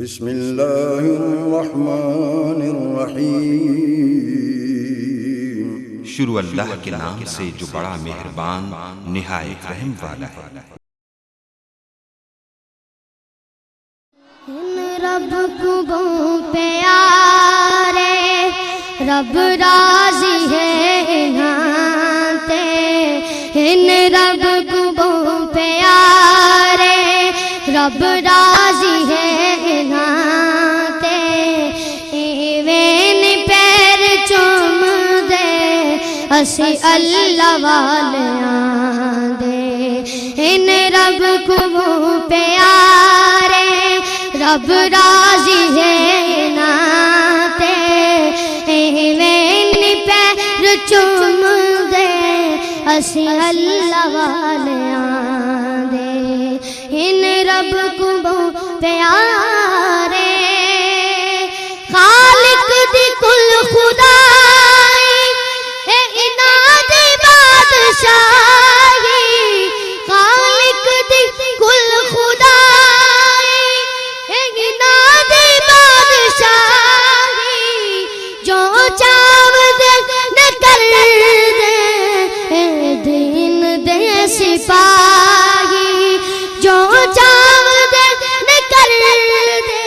بسم اللہ الرحمن الرحیم۔ شروع اللہ کے نام سے جو بڑا مہربان نہایت رحم والا ہے۔ رب کو پیارے رب راضی ہے انہاں ان رب کو پیارے رب راضی ہے انہاں ایویں پیر چوم دے اسی اللہ والیاں دے ان رب کو پیارے رب راضی ہے ناتے ایویں پیر چوم دے اسی اللہ والیاں دے ان رب کو پیارے خالق دی کل خدائی انہاں دی بادشاہی خالق دی کل خدائی جو چاو دے نہ کر دے دین دے سپاہی جو چاو دے نہ کر دے۔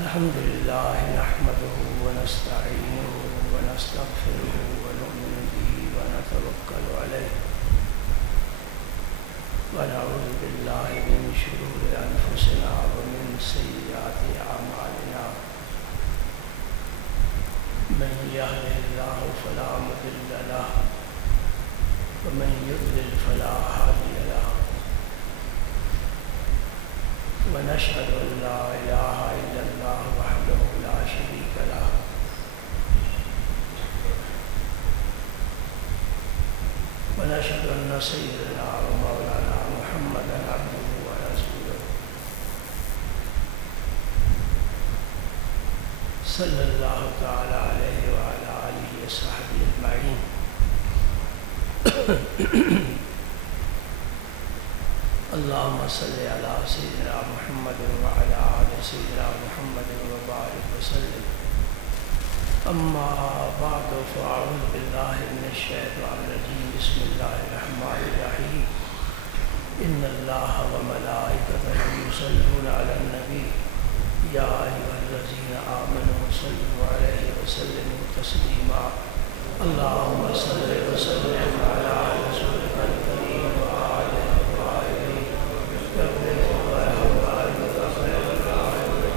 الحمد لله نحمده ونستعينه ونستغفره ونؤمن به ونتوكل عليه ونعوذ بالله من شرور أنفسنا ومن سيئات أعمالنا من يهده الله فلا مضل له ومن يضلل فلا هادي له ونشهد أن لا إله إلا الله وحده لا شريك له ونشهد أن سيدنا ومولانا محمدا عبده ورسوله صلی اللہ تعالی علیہ وعلی آلہ وصحبہ اجمعین۔ اللہم صلی علی سیدنا محمد وعلی آل سیدنا محمد وبارک وسلم۔ اما بعد فاعوذ باللہ من الشیطان الرجیم، بسم اللہ الرحمن الرحیم۔ ان اللہ وملائکتہ یصلون علی النبی یا ایھا الذین آمنوا صلوا علیہ وسلموا تسلیما۔ اللہم صل وسلم علی رسولک الکریم وآلہ الطاہرین وارحم وارحمک خیر الراحمین۔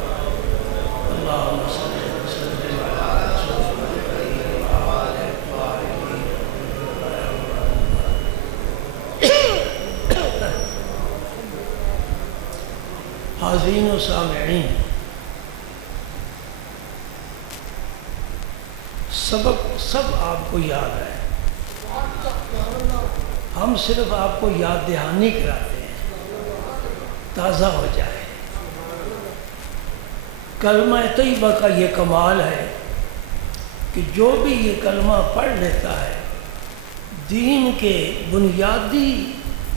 اللہم صل وسلم علی رسولک الکریم وآلہ الطاہرین حاضرین و سامعین، سبق سب آپ کو یاد ہے، ہم صرف آپ کو یاد دہانی کراتے ہیں تازہ ہو جائے۔ کلمہ طیبہ کا یہ کمال ہے کہ جو بھی یہ کلمہ پڑھ لیتا ہے دین کے بنیادی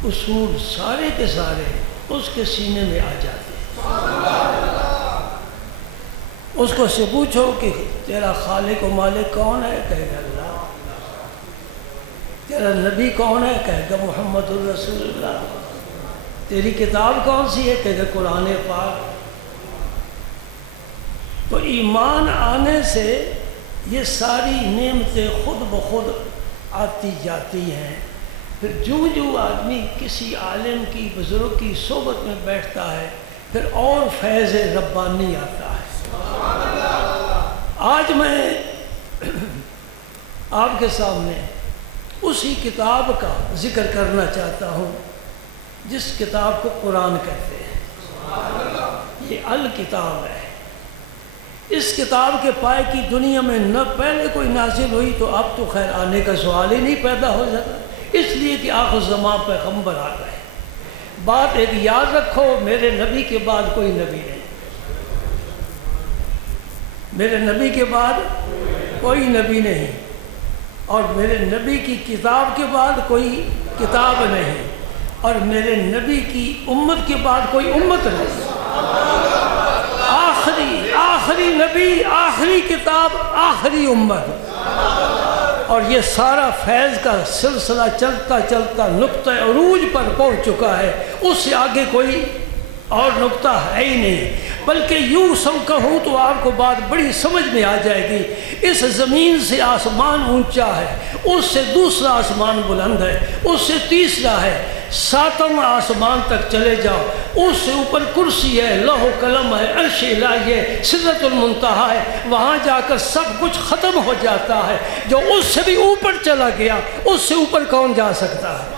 اصول سارے کے سارے اس کے سینے میں آ جاتے ہیں۔ اس کو سے پوچھو کہ تیرا خالق و مالک کون ہے، کہے گا اللہ۔ تیرا نبی کون ہے، کہے گا محمد الرسول اللہ۔ تیری کتاب کون سی ہے، کہے گا قرآن پاک۔ تو ایمان آنے سے یہ ساری نعمتیں خود بخود آتی جاتی ہیں۔ پھر جو آدمی کسی عالم کی بزرگ کی صحبت میں بیٹھتا ہے پھر اور فیض ربانی آتا ہے۔ آج میں آپ کے سامنے اسی کتاب کا ذکر کرنا چاہتا ہوں جس کتاب کو قرآن کہتے ہیں۔ یہ الکتاب ہے۔ اس کتاب کے پائے کی دنیا میں نہ پہلے کوئی نازل ہوئی تو اب تو خیر آنے کا سوال ہی نہیں پیدا ہو جاتا، اس لیے کہ آخر زمان پیغمبر آ گئے۔ بات ایک یاد رکھو، میرے نبی کے بعد کوئی نبی نہیں، میرے نبی کے بعد کوئی نبی نہیں، اور میرے نبی کی کتاب کے بعد کوئی کتاب نہیں، اور میرے نبی کی امت کے بعد کوئی امت نہیں۔ آخری نبی، آخری کتاب، آخری امت، اور یہ سارا فیض کا سلسلہ چلتا چلتا نقطہ عروج پر پہنچ چکا ہے۔ اس سے آگے کوئی اور نقطہ ہے ہی نہیں، بلکہ یوں سب کہوں تو آپ کو بات بڑی سمجھ میں آ جائے گی۔ اس زمین سے آسمان اونچا ہے، اس سے دوسرا آسمان بلند ہے، اس سے تیسرا ہے، ساتواں آسمان تک چلے جاؤ، اس سے اوپر کرسی ہے، لوح و قلم ہے، عرش الہی ہے، سدرۃ المنتہا ہے، وہاں جا کر سب کچھ ختم ہو جاتا ہے۔ جو اس سے بھی اوپر چلا گیا اس سے اوپر کون جا سکتا ہے؟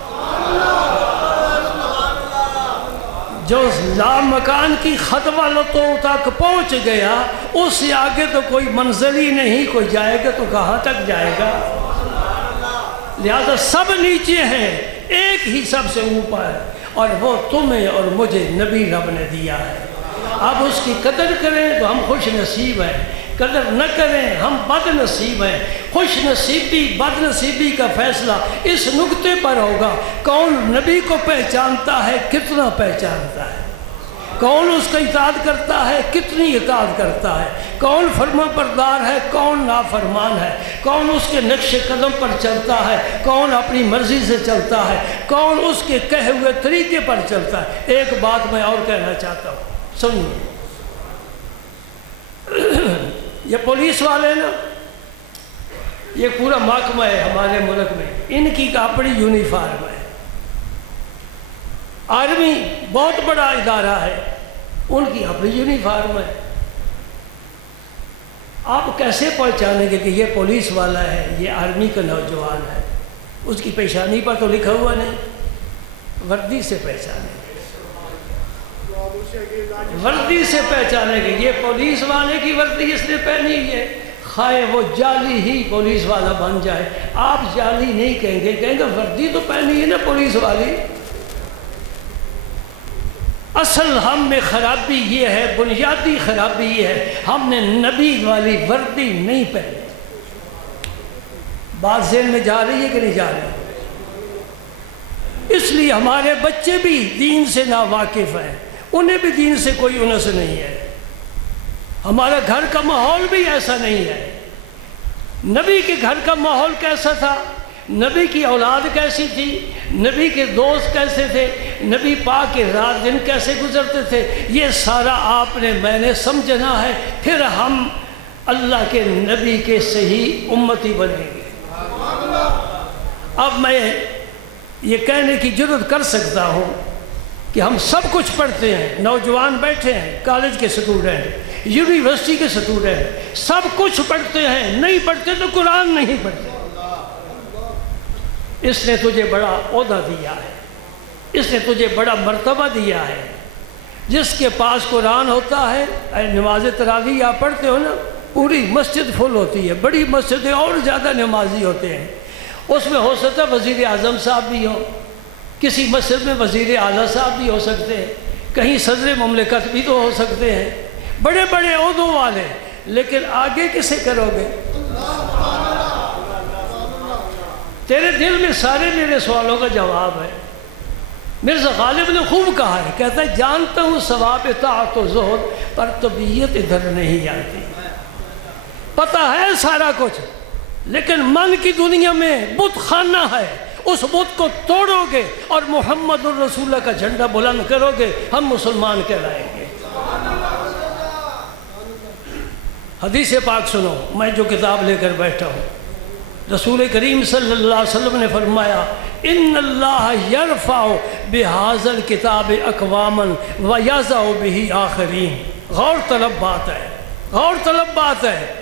جو لامکان کی خط والوں تک پہنچ گیا اس سے آگے تو کوئی منزل ہی نہیں، کوئی جائے گا تو کہاں تک جائے گا؟ لہذا سب نیچے ہیں، ایک ہی سب سے اوپر ہے، اور وہ تمہیں اور مجھے نبی رب نے دیا ہے۔ اب اس کی قدر کریں تو ہم خوش نصیب ہیں، قدر نہ کریں ہم بد نصیب ہیں۔ خوش نصیبی بد نصیبی کا فیصلہ اس نقطے پر ہوگا، کون نبی کو پہچانتا ہے، کتنا پہچانتا ہے، کون اس کا اطاعت کرتا ہے، کتنی اطاعت کرتا ہے، کون فرما بردار ہے، کون نافرمان ہے، کون اس کے نقش قدم پر چلتا ہے، کون اپنی مرضی سے چلتا ہے، کون اس کے کہے ہوئے طریقے پر چلتا ہے۔ ایک بات میں اور کہنا چاہتا ہوں، سنیے۔ یہ پولیس والے نا، یہ پورا محکمہ ہے ہمارے ملک میں، ان کی اپنی یونیفارم ہے۔ آرمی بہت بڑا ادارہ ہے، ان کی اپنی یونیفارم ہے۔ آپ کیسے پہچانیں گے کہ یہ پولیس والا ہے، یہ آرمی کا نوجوان ہے؟ اس کی پیشانی پر تو لکھا ہوا نہیں، وردی سے پہچانیں گے، وردی سے پہچانیں گے۔ یہ پولیس والے کی وردی اس نے پہنی ہے، خواہ وہ جعلی ہی پولیس والا بن جائے، آپ جعلی نہیں کہیں گے، کہیں گے وردی تو پہنی ہے نا پولیس والی۔ اصل ہم میں خرابی یہ ہے، بنیادی خرابی یہ ہے، ہم نے نبی والی وردی نہیں پہنی۔ بات ذہن میں جا رہی ہے کہ نہیں جا رہی؟ اس لیے ہمارے بچے بھی دین سے ناواقف ہیں، انہیں بھی دین سے کوئی انس نہیں ہے۔ ہمارا گھر کا ماحول بھی ایسا نہیں ہے۔ نبی کے گھر کا ماحول کیسا تھا، نبی کی اولاد کیسی تھی، نبی کے دوست کیسے تھے، نبی پاک کے رات دن کیسے گزرتے تھے، یہ سارا آپ نے میں نے سمجھنا ہے، پھر ہم اللہ کے نبی کے صحیح امتی بنیں گے۔ اب میں یہ کہنے کی جرات کر سکتا ہوں کہ ہم سب کچھ پڑھتے ہیں، نوجوان بیٹھے ہیں، کالج کے اسٹوڈنٹ، یونیورسٹی کے اسٹوڈنٹ، سب کچھ پڑھتے ہیں، نہیں پڑھتے تو قرآن نہیں پڑھتے۔ اس نے تجھے بڑا عہدہ دیا ہے، اس نے تجھے بڑا مرتبہ دیا ہے۔ جس کے پاس قرآن ہوتا ہے، نماز تراویح آپ پڑھتے ہو نا، پوری مسجد فل ہوتی ہے، بڑی مسجدیں اور زیادہ نمازی ہوتے ہیں، اس میں ہو سکتا ہے وزیر اعظم صاحب بھی ہو، کسی مسجد میں وزیر اعلیٰ صاحب بھی ہو سکتے ہیں، کہیں صدر مملکت بھی تو ہو سکتے ہیں، بڑے بڑے عہدوں والے، لیکن آگے کسے کرو گے؟ تیرے دل میں سارے میرے سوالوں کا جواب ہے۔ مرزا غالب نے خوب کہا ہے، کہتا ہے جانتا ہوں ثواب اطاعت و زہد، پر طبیعت ادھر نہیں جاتی۔ پتہ ہے سارا کچھ، لیکن من کی دنیا میں بت خانہ ہے، اس بت کو توڑو گے اور محمد الرسول اللہ کا جھنڈا بلند کرو گے، ہم مسلمان کہلائیں گے۔ حدیث پاک سنو، میں جو کتاب لے کر بیٹھا ہوں، رسول کریم صلی اللہ علیہ وسلم نے فرمایا ان اللہ یرفع بہذا الکتاب اقواما ویضع بہ آخرین۔ غور طلب بات ہے، غور طلب بات ہے۔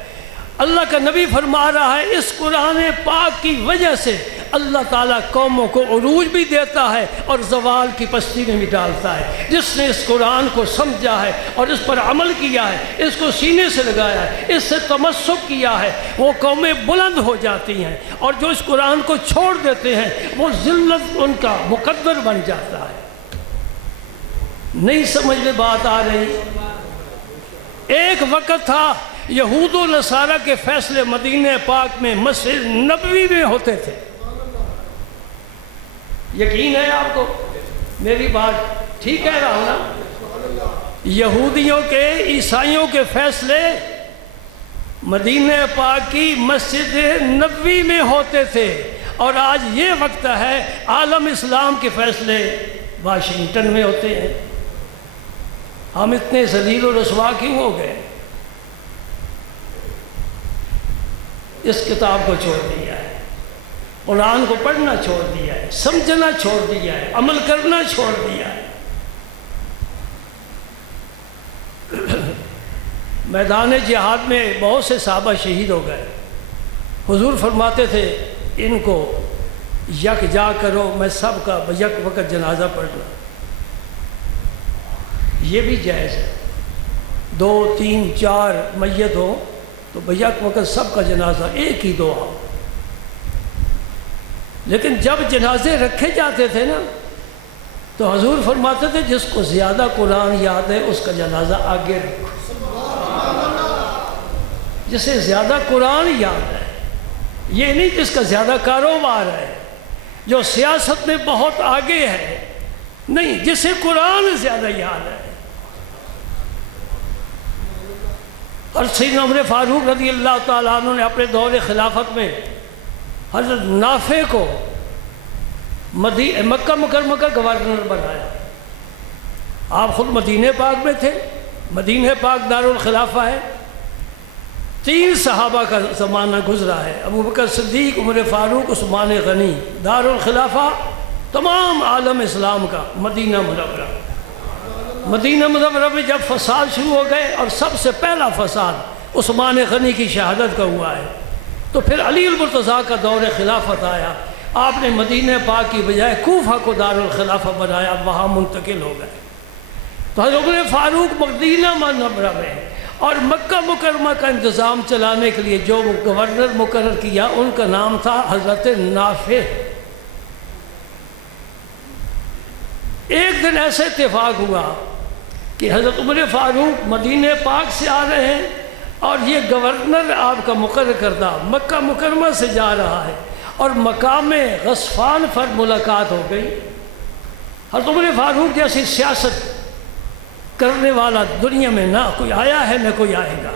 اللہ کا نبی فرما رہا ہے اس قرآن پاک کی وجہ سے اللہ تعالیٰ قوموں کو عروج بھی دیتا ہے اور زوال کی پستی میں بھی ڈالتا ہے۔ جس نے اس قرآن کو سمجھا ہے اور اس پر عمل کیا ہے، اس کو سینے سے لگایا ہے، اس سے تمسک کیا ہے، وہ قومیں بلند ہو جاتی ہیں، اور جو اس قرآن کو چھوڑ دیتے ہیں وہ ذلت ان کا مقدر بن جاتا ہے۔ نہیں سمجھ میں بات آ رہی؟ ایک وقت تھا یہود و نصارہ کے فیصلے مدینہ پاک میں مسجد نبوی میں ہوتے تھے۔ یقین ہے آپ کو میری بات ٹھیک کہہ رہا ہوں نا؟ یہودیوں کے، عیسائیوں کے فیصلے مدینہ پاک کی مسجد نبوی میں ہوتے تھے، اور آج یہ وقت ہے عالم اسلام کے فیصلے واشنگٹن میں ہوتے ہیں۔ ہم اتنے ذلیل و رسوا کیوں ہو گئے؟ اس کتاب کو چھوڑ دیا ہے، قرآن کو پڑھنا چھوڑ دیا ہے، سمجھنا چھوڑ دیا ہے، عمل کرنا چھوڑ دیا ہے۔ میدان جہاد میں بہت سے صحابہ شہید ہو گئے۔ حضور فرماتے تھے ان کو یک جا کرو، میں سب کا یک وقت جنازہ پڑھنا۔ یہ بھی جائز ہے، 2 3 4 میت ہو تو بیک وقت سب کا جنازہ ایک ہی دعا۔ لیکن جب جنازے رکھے جاتے تھے نا تو حضور فرماتے تھے جس کو زیادہ قرآن یاد ہے اس کا جنازہ آگے رکھو۔ جسے زیادہ قرآن یاد ہے، یہ نہیں جس کا زیادہ کاروبار ہے، جو سیاست میں بہت آگے ہے، نہیں، جسے قرآن زیادہ یاد ہے۔ اور سیدنا عمر فاروق رضی اللہ تعالیٰ عنہ نے اپنے دور خلافت میں حضرت نافع کو مکہ مکرمہ کا گورنر بنایا۔ آپ خود مدینہ پاک میں تھے، مدینہ پاک دارالخلافہ ہے۔ 3 صحابہ کا زمانہ گزرا ہے، ابو بکر صدیق، عمر فاروق، عثمان غنی۔ دارالخلافہ تمام عالم اسلام کا مدینہ منورہ۔ مدینہ منورہ میں جب فساد شروع ہو گئے، اور سب سے پہلا فساد عثمان غنی کی شہادت کا ہوا ہے، تو پھر علی المرتضیٰ کا دور خلافت آیا۔ آپ نے مدینہ پاک کی بجائے کوفہ کو دارالخلافہ بنایا، وہاں منتقل ہو گئے۔ تو حضرت عمر فاروق مدینہ منورہ میں اور مکہ مکرمہ کا انتظام چلانے کے لیے جو گورنر مقرر کیا، ان کا نام تھا حضرت نافع۔ ایک دن ایسے اتفاق ہوا کہ حضرت عمر فاروق مدینہ پاک سے آ رہے ہیں اور یہ گورنر آپ کا مقرر کردہ مکہ مکرمہ سے جا رہا ہے، اور مقام غصفان پر ملاقات ہو گئی۔ حضرت عمر فاروق جیسی سیاست کرنے والا دنیا میں نہ کوئی آیا ہے نہ کوئی آئے گا۔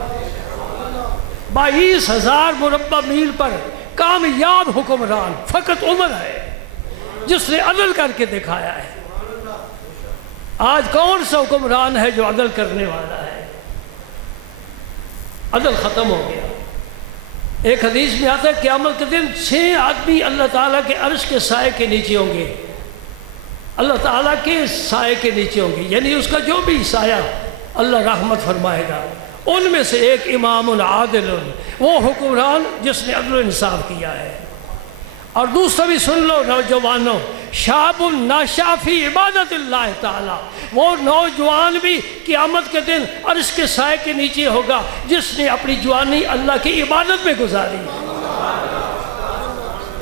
22,000 مربع میل پر کامیاب حکمران فقط عمر ہے جس نے عدل کر کے دکھایا ہے۔ آج کون سا حکمران ہے جو عدل کرنے والا ہے؟ عدل ختم ہو گیا۔ ایک حدیث میں آتا ہے قیامت کے دن 6 آدمی اللہ تعالیٰ کے عرش کے سائے کے نیچے ہوں گے، اللہ تعالیٰ کے سائے کے نیچے ہوں گے، یعنی اس کا جو بھی سایہ اللہ رحمت فرمائے گا۔ ان میں سے ایک امام عادل، وہ حکمران جس نے عدل و انصاف کیا ہے۔ اور دوسرا بھی سن لو نوجوانوں، شاب ناشا فی عبادت اللہ تعالی، وہ نوجوان بھی قیامت کے دن عرش کے سائے کے نیچے ہوگا جس نے اپنی جوانی اللہ کی عبادت میں گزاری۔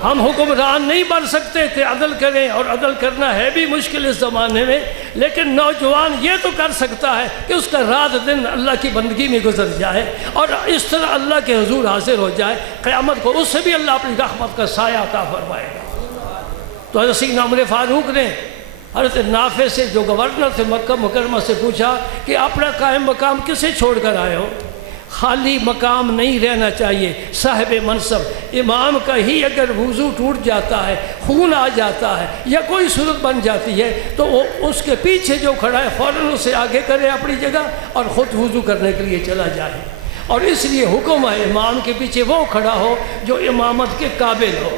ہم حکمران نہیں بن سکتے تھے عدل کریں، اور عدل کرنا ہے بھی مشکل اس زمانے میں، لیکن نوجوان یہ تو کر سکتا ہے کہ اس کا رات دن اللہ کی بندگی میں گزر جائے اور اس طرح اللہ کے حضور حاضر ہو جائے، قیامت کو اس سے بھی اللہ اپنی رحمت کا سایہ عطا فرمائے گا۔ تو حضرت سیدنا عمر فاروق نے حضرت نافع سے جو گورنر تھے مکہ مکرمہ سے پوچھا کہ اپنا قائم مقام کسے چھوڑ کر آئے ہو؟ خالی مقام نہیں رہنا چاہیے، صاحب منصب امام کا ہی اگر وضو ٹوٹ جاتا ہے، خون آ جاتا ہے یا کوئی صورت بن جاتی ہے تو وہ اس کے پیچھے جو کھڑا ہے فوراً اسے آگے کرے اپنی جگہ اور خود وضو کرنے کے لیے چلا جائے۔ اور اس لیے حکم ہے امام کے پیچھے وہ کھڑا ہو جو امامت کے قابل ہو۔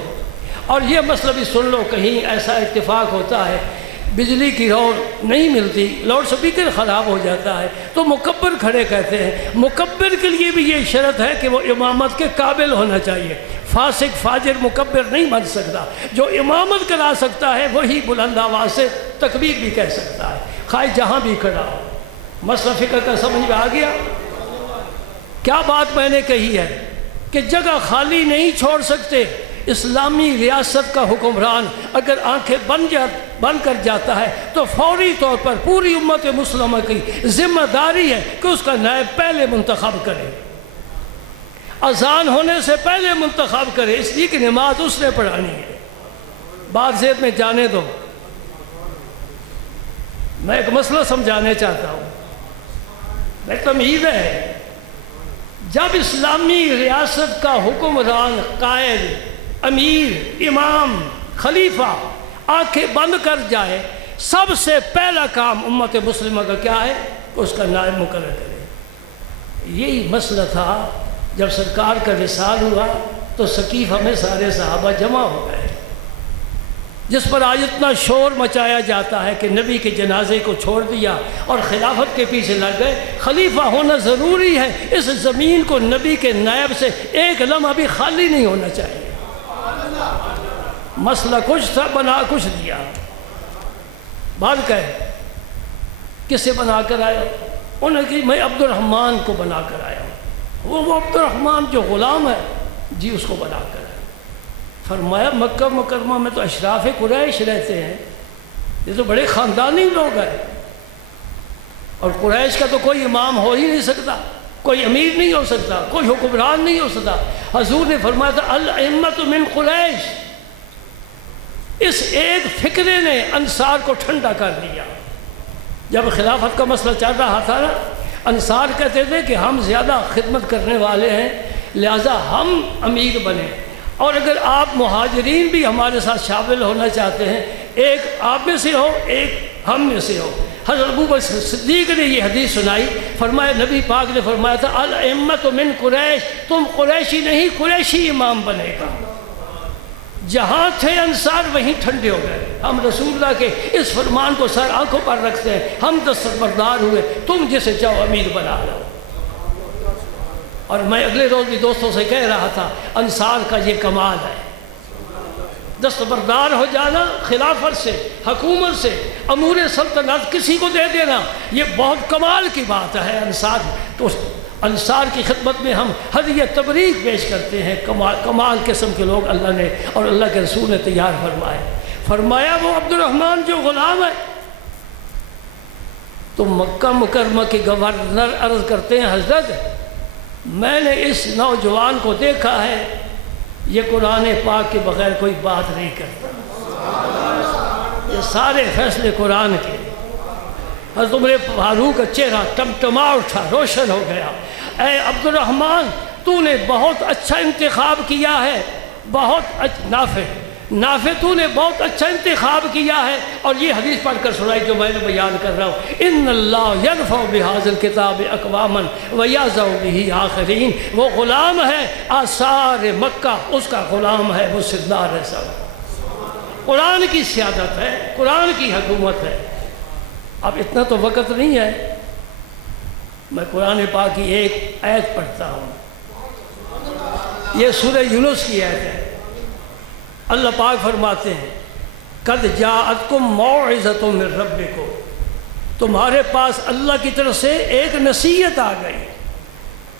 اور یہ مسئلہ بھی سن لو، کہیں ایسا اتفاق ہوتا ہے بجلی کی روڈ نہیں ملتی، لاؤڈ سپیکر خراب ہو جاتا ہے تو مکبر کھڑے کہتے ہیں۔ مکبر کے لیے بھی یہ شرط ہے کہ وہ امامت کے قابل ہونا چاہیے، فاسق فاجر مکبر نہیں بن سکتا۔ جو امامت کرا سکتا ہے وہی بلند آواز سے تکبیر بھی کہہ سکتا ہے، خواہ جہاں بھی کھڑا ہو۔ مسئلہ فقہ کا سمجھ میں آ گیا؟ کیا بات میں نے کہی ہے کہ جگہ خالی نہیں چھوڑ سکتے۔ اسلامی ریاست کا حکمران اگر آنکھیں بند کر جاتا ہے تو فوری طور پر پوری امت مسلمہ کی ذمہ داری ہے کہ اس کا نائب پہلے منتخب کرے، اذان ہونے سے پہلے منتخب کرے، اس لیے کہ نماز اس نے پڑھانی ہے۔ بات ذہن میں جانے دو، میں ایک مسئلہ سمجھانے چاہتا ہوں، میں تمہید ہے جب اسلامی ریاست کا حکمران، قائد، امیر، امام، خلیفہ آنکھیں بند کر جائے، سب سے پہلا کام امت مسلمہ کا کیا ہے؟ اس کا نائب مقرر کرے۔ یہی مسئلہ تھا جب سرکار کا وصال ہوا تو سقیفہ میں سارے صحابہ جمع ہو گئے، جس پر آج اتنا شور مچایا جاتا ہے کہ نبی کے جنازے کو چھوڑ دیا اور خلافت کے پیچھے لگ گئے۔ خلیفہ ہونا ضروری ہے، اس زمین کو نبی کے نائب سے ایک لمحہ بھی خالی نہیں ہونا چاہیے۔ مسئلہ کچھ تھا، بنا کچھ دیا۔ بات کہے کسے بنا کر آیا؟ انہوں نے کہ میں عبد الرحمن کو بنا کر آیا ہوں۔ وہ عبد الرحمن جو غلام ہے، جی اس کو بنا کر آیا۔ فرمایا مکہ مکرمہ میں تو اشراف قریش رہتے ہیں، یہ تو بڑے خاندانی لوگ ہیں، اور قریش کا تو کوئی امام ہو ہی نہیں سکتا، کوئی امیر نہیں ہو سکتا، کوئی حکمران نہیں ہو سکتا۔ حضور نے فرمایا تھا الائمۃ من قریش۔ اس ایک فکرے نے انصار کو ٹھنڈا کر دیا۔ جب خلافت کا مسئلہ چل رہا تھا نا، انصار کہتے تھے کہ ہم زیادہ خدمت کرنے والے ہیں، لہذا ہم امیر بنیں، اور اگر آپ مہاجرین بھی ہمارے ساتھ شامل ہونا چاہتے ہیں، ایک آپ میں سے ہو، ایک ہم میں سے ہو۔ حضرت ابوبکر صدیق نے یہ حدیث سنائی، فرمایا نبی پاک نے فرمایا تھا الائمۃ من قریش، تم قریشی نہیں قریشی امام بنے گا۔ جہاں تھے انصار وہیں ٹھنڈے ہو گئے۔ ہم رسول اللہ کے اس فرمان کو سر آنکھوں پر رکھتے ہیں، ہم دستبردار ہوئے، تم جسے چاہو امیر بنا لو۔ اور میں اگلے روز بھی دوستوں سے کہہ رہا تھا، انصار کا یہ کمال ہے، دستبردار ہو جانا، خلافت سے، حکومت سے، امور سلطنت کسی کو دے دینا، یہ بہت کمال کی بات ہے۔ انصار کی خدمت میں ہم ہدیہ تبریک پیش کرتے ہیں۔ کمال قسم کے لوگ اللہ نے اور اللہ کے رسول نے تیار فرمایا وہ عبد الرحمن جو غلام ہے، تو مکہ مکرمہ کے گورنر عرض کرتے ہیں حضرت میں نے اس نوجوان کو دیکھا ہے یہ قرآن پاک کے بغیر کوئی بات نہیں کرتا، یہ سارے فیصلے قرآن کے۔ حضرت عمر فاروق کا چہرہ ٹمٹما اٹھا، روشن ہو گیا۔ اے عبد الرحمن تو نے بہت اچھا انتخاب کیا ہے، بہت نافع تو نے بہت اچھا انتخاب کیا ہے۔ اور یہ حدیث پڑھ کر سنائی جو میں نے بیان کر رہا ہوں، ان اللہ یرفع بہذا الکتاب اقواما ویضع بہ آخرین۔ وہ غلام ہے آثار مکہ، اس کا غلام ہے وہ سردار صاحب۔ قرآن کی سیادت ہے، قرآن کی حکومت ہے۔ اب اتنا تو وقت نہیں ہے، میں قرآن پاک کی ایک آیت پڑھتا ہوں۔ یہ سورہ یونس کی آیت ہے۔ اللہ پاک فرماتے ہیں قد جاءتکم موعظۃ من ربکم، تمہارے پاس اللہ کی طرف سے ایک نصیحت آ گئی۔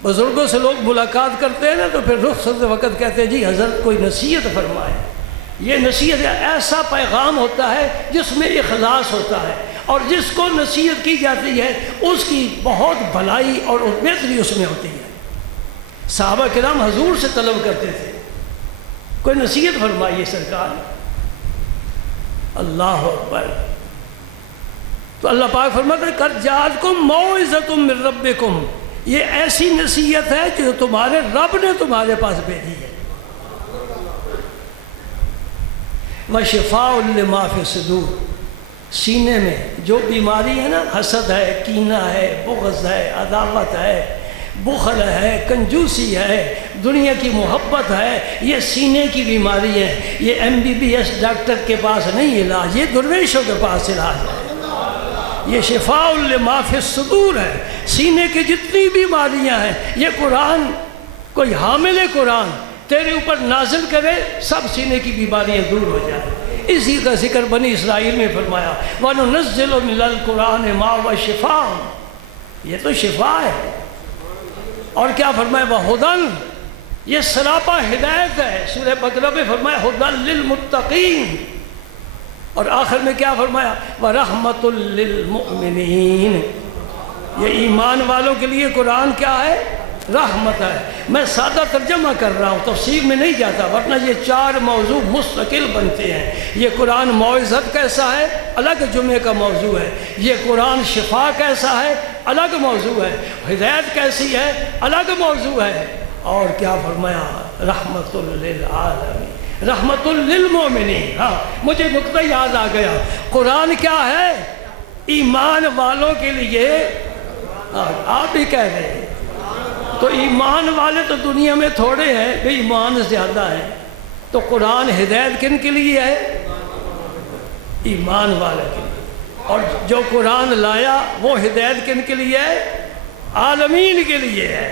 بزرگوں سے لوگ ملاقات کرتے ہیں نا تو پھر رخصت وقت کہتے ہیں جی حضرت کوئی نصیحت فرمائے۔ یہ نصیحت ایسا پیغام ہوتا ہے جس میں اخلاص ہوتا ہے، اور جس کو نصیحت کی جاتی ہے اس کی بہت بھلائی اور بہتری اس میں ہوتی ہے۔ صحابہ کرام حضور سے طلب کرتے تھے کوئی نصیحت فرمائیے سرکار۔ اللہ اکبر۔ تو اللہ پاک فرماتا ہے قد جاءتکم موعظۃ من ربکم، یہ ایسی نصیحت ہے جو تمہارے رب نے تمہارے پاس بھیجی ہے۔ وشفاء لما فی الصدور، سینے میں جو بیماری ہے نا، حسد ہے، کینہ ہے، بغض ہے، عداوت ہے، بخل ہے، کنجوسی ہے، دنیا کی محبت ہے، یہ سینے کی بیماری ہے۔ یہ MBBS ڈاکٹر کے پاس نہیں علاج، یہ درویشوں کے پاس علاج ہے۔ یہ شفاء لما فی الصدور ہے، سینے کی جتنی بیماریاں ہیں یہ قرآن، کوئی حامل قرآن تیرے اوپر نازل کرے سب سینے کی بیماریاں دور ہو جائیں۔ اسی کا ذکر بنی اسرائیل میں فرمایا وَنُنَزِّلُ مِنَ الْقُرْآنِ مَا هُوَ شِفَاءٌ، یہ تو شفا ہے۔ اور کیا فرمایا وَهُدًى، یہ سراپا ہدایت ہے۔ سورہ بقرہ میں فرمایا هُدًى لِلْمُتَّقِينَ، اور آخر میں کیا فرمایا وَرَحْمَةٌ لِلْمُؤْمِنِينَ، یہ ایمان والوں کے لیے قرآن کیا ہے؟ رحمت ہے۔ میں سادہ ترجمہ کر رہا ہوں، تفسیر میں نہیں جاتا، ورنہ یہ 4 موضوع مستقل بنتے ہیں۔ یہ قرآن موعظت کیسا ہے، الگ جمعے کا موضوع ہے۔ یہ قرآن شفا کیسا ہے، الگ موضوع ہے۔ ہدایت کیسی ہے، الگ موضوع ہے۔ اور کیا فرمایا رحمت للعالمین، رحمت للمؤمنین۔ ہاں مجھے نقطہ یاد آ گیا، قرآن کیا ہے؟ ایمان والوں کے لیے۔ آپ بھی کہہ رہے ہیں تو ایمان والے تو دنیا میں تھوڑے ہیں، بے ایمان زیادہ ہیں۔ تو قرآن ہدایت کن کے لیے ہے؟ ایمان والے کے لیے۔ اور جو قرآن لایا وہ ہدایت کن کے لیے ہے؟ عالمین کے لیے ہے۔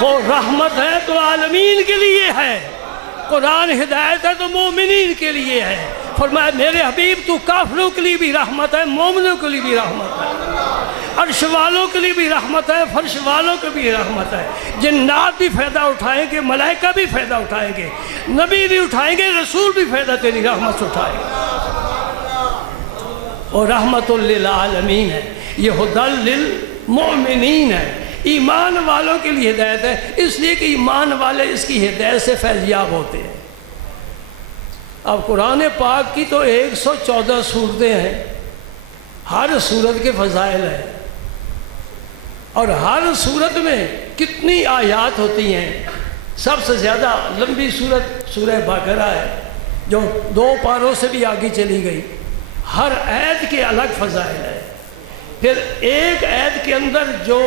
وہ رحمت ہے تو عالمین کے لیے ہے، قرآن ہدایت ہے تو مومنین کے لیے ہے۔ فرمایا میرے حبیب تو کافروں کے لیے بھی رحمت ہے، مومنوں کے لیے بھی رحمت ہے، عرش والوں کے لیے بھی رحمت ہے، فرش والوں کے بھی رحمت ہے۔ جنات بھی فائدہ اٹھائیں گے، ملائکہ بھی فائدہ اٹھائیں گے، نبی بھی اٹھائیں گے، رسول بھی فائدہ تیری رحمت سے اٹھائیں گے۔ اور رحمت للعالمین ہے، یہ ہدی للمؤمنین ہے، ایمان والوں کے لیے ہدایت ہے، اس لیے کہ ایمان والے اس کی ہدایت سے فیضیاب ہوتے ہیں۔ اب قرآن پاک کی تو 114 سورتیں ہیں، ہر سورت کے فضائل ہیں، اور ہر سورت میں کتنی آیات ہوتی ہیں۔ سب سے زیادہ لمبی سورت سورہ بقرہ ہے جو 2 پاروں سے بھی آگے چلی گئی، ہر آیت کے الگ فضائل ہیں۔ پھر ایک آیت کے اندر جو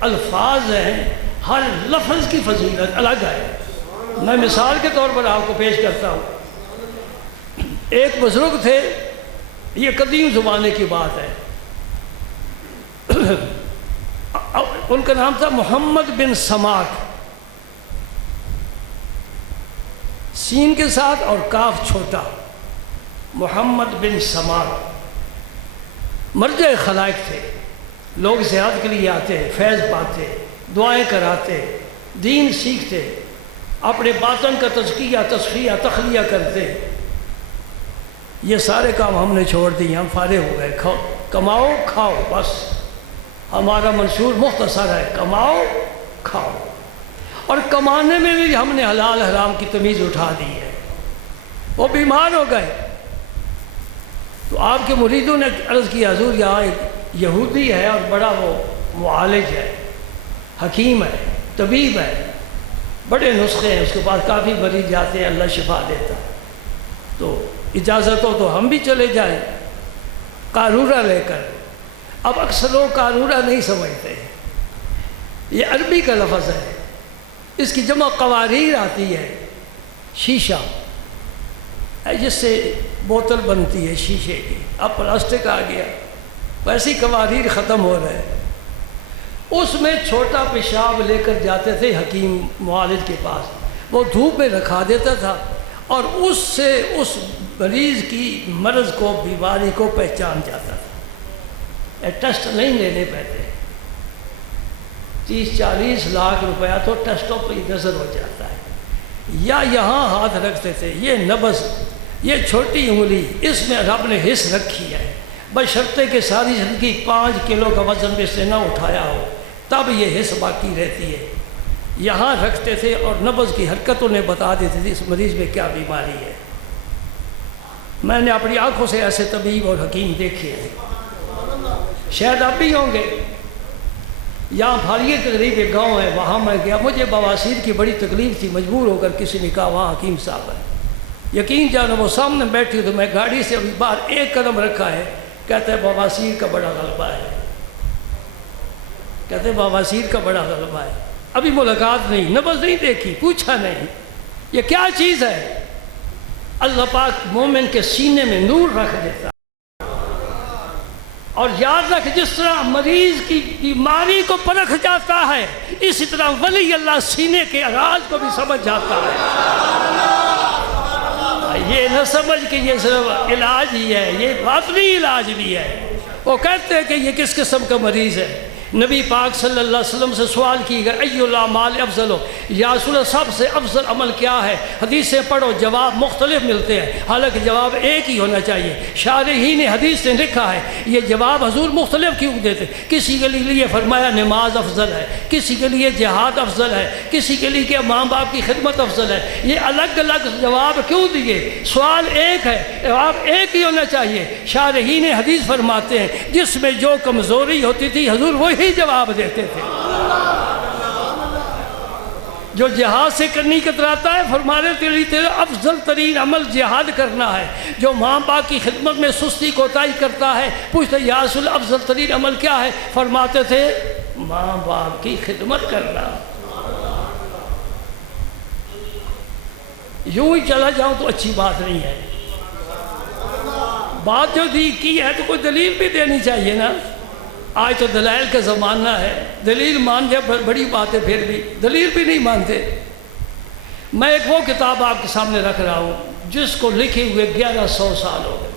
الفاظ ہیں ہر لفظ کی فضیلت الگ ہے۔ میں مثال کے طور پر آپ کو پیش کرتا ہوں۔ ایک بزرگ تھے، یہ قدیم زمانے کی بات ہے، ان کا نام تھا محمد بن سماک، سین کے ساتھ اور کاف چھوٹا، محمد بن سماک، مرجع خلائق تھے۔ لوگ زیارت کے لیے آتے، فیض پاتے، دعائیں کراتے، دین سیکھتے، اپنے باطن کا تزکیہ، تصفیہ، تخلیہ کرتے۔ یہ سارے کام ہم نے چھوڑ دیے، ہم فارغ ہو گئے، کماؤ کھاؤ، بس ہمارا منشور مختصر ہے، کماؤ کھاؤ۔ اور کمانے میں بھی ہم نے حلال حرام کی تمیز اٹھا دی ہے۔ وہ بیمار ہو گئے تو آپ کے مریدوں نے عرض کیا حضور یہاں ایک یہودی ہے اور بڑا وہ معالج ہے، حکیم ہے، طبیب ہے، بڑے نسخے ہیں اس کے پاس، کافی مریض جاتے ہیں، اللہ شفا دیتا ہے، تو اجازت ہو تو ہم بھی چلے جائیں قارورہ لے کر۔ اب اکثر لوگ قارورہ نہیں سمجھتے، یہ عربی کا لفظ ہے، اس کی جمع قواریر آتی ہے، شیشہ جس سے بوتل بنتی ہے شیشے کی، اب پلاسٹک آ گیا، ویسی قواریر ختم ہو رہے، اس میں چھوٹا پیشاب لے کر جاتے تھے حکیم معالج کے پاس، وہ دھوپ میں رکھا دیتا تھا اور اس سے اس مریض کی مرض کو، بیماری کو پہچان جاتا تھا۔ ٹیسٹ نہیں لینے پڑتے، 30-40 لاکھ روپیہ تو ٹیسٹوں پہ نظر ہو جاتا ہے۔ یا یہاں ہاتھ رکھتے تھے، یہ نبض، یہ چھوٹی انگلی، اس میں رب نے حص رکھی ہے، بشرطے کہ ساری زندگی 5 کلو کا وزن میں سے نہ اٹھایا ہو، تب یہ حص باقی رہتی ہے۔ یہاں رکھتے تھے اور نبض کی حرکتوں نے بتا دیتی تھی اس مریض میں کیا بیماری ہے۔ میں نے اپنی آنکھوں سے ایسے طبیب اور حکیم دیکھے ہیں، شاید آپ بھی ہوں گے۔ یہاں پھاڑیے کے قریب ایک گاؤں ہے، وہاں میں گیا، مجھے بواسیر کی بڑی تکلیف تھی، مجبور ہو کر کسی نے کہا وہاں حکیم صاحب ہے۔ یقین جانا وہ سامنے بیٹھی تو میں گاڑی سے ابھی باہر ایک قدم رکھا ہے، کہتے ہیں بواسیر کا بڑا غلبہ ہے، کہتے ہیں بواسیر کا بڑا غلبہ ہے۔ ابھی ملاقات نہیں، نبض نہیں دیکھی، پوچھا نہیں، یہ کیا چیز ہے؟ اللہ پاک مومن کے سینے میں نور رکھ دیتا۔ اور یاد رکھ، جس طرح مریض کی بیماری کو پرکھ جاتا ہے، اسی طرح ولی اللہ سینے کے راز کو بھی سمجھ جاتا ہے۔ یہ نہ سمجھ کہ یہ صرف علاج ہی ہے، یہ باطنی علاج بھی ہے۔ وہ کہتے ہیں کہ یہ کس قسم کا مریض ہے؟ نبی پاک صلی اللہ علیہ وسلم سے سوال کی گیا، ای الاعمال افضل ہو، یا رسول اللہ سب سے افضل عمل کیا ہے؟ حدیثیں پڑھو، جواب مختلف ملتے ہیں، حالانکہ جواب ایک ہی ہونا چاہیے۔ شارحین حدیث نے لکھا ہے یہ جواب حضور مختلف کیوں دیتے؟ کسی کے لیے فرمایا نماز افضل ہے، کسی کے لیے جہاد افضل ہے، کسی کے لیے کہ ماں باپ کی خدمت افضل ہے۔ یہ الگ الگ جواب کیوں دیے؟ سوال ایک ہے، جواب ایک ہی ہونا چاہیے۔ شارحین حدیث فرماتے ہیں جس میں جو کمزوری ہوتی تھی حضور وہی جواب دیتے تھے۔ جو جہاد سے کرنی کتراتا ہے فرمانے کے لیے تیرا افضل ترین عمل جہاد کرنا ہے۔ جو ماں باپ کی خدمت میں سستی کوتاہی کرتا ہے پوچھتے یا رسول افضل ترین عمل کیا ہے؟ فرماتے تھے ماں باپ کی خدمت کرنا۔ یوں ہی چلا جاؤں تو اچھی بات نہیں ہے، بات جو دی کی ہے تو کوئی دلیل بھی دینی چاہیے نا۔ آج تو دلائل کا زمانہ ہے، دلیل مان جائے بڑی بات ہے، پھر بھی دلیل بھی نہیں مانتے۔ میں ایک وہ کتاب آپ کے سامنے رکھ رہا ہوں جس کو لکھے ہوئے 1100 سال ہو گئے،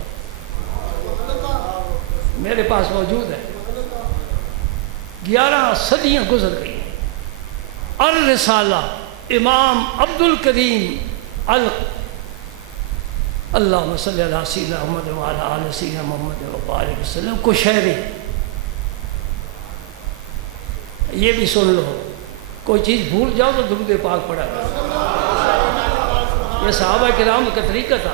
میرے پاس موجود ہے، 11 صدیاں گزر گئی ہیں۔ الرسالہ امام عبد الکریم اللہم صلی علی سیدنا محمد وعلی آل سیدنا محمد وبارک وسلم قشیری۔ یہ بھی سن لو، کوئی چیز بھول جاؤ تو درود پاک پڑھا کرو، یہ صحابہ کرام کا طریقہ تھا۔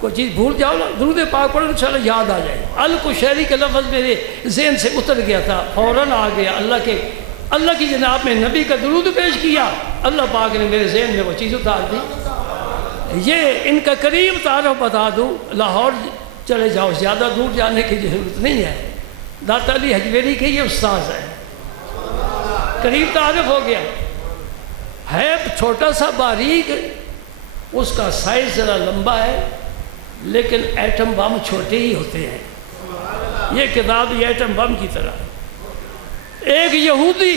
کوئی چیز بھول جاؤ نا درود پاک پڑھو، انشاءاللہ یاد آ جائے۔ القشیری کا لفظ میرے ذہن سے اتر گیا تھا، فوراً آ گیا۔ اللہ کی جناب میں نبی کا درود پیش کیا، اللہ پاک نے میرے ذہن میں وہ چیز اتار دی۔ یہ ان کا قریب تعارف بتا دوں، لاہور چلے جاؤ، زیادہ دور جانے کی ضرورت نہیں ہے۔ داتا علی حجویری کے یہ استاذ ہے، قریب تعارف ہو گیا۔ ہے چھوٹا سا باریک، اس کا سائز ذرا لمبا ہے، لیکن ایٹم بم چھوٹے ہی ہوتے ہیں۔ یہ کتاب یہ ایٹم بم کی طرح۔ ایک یہودی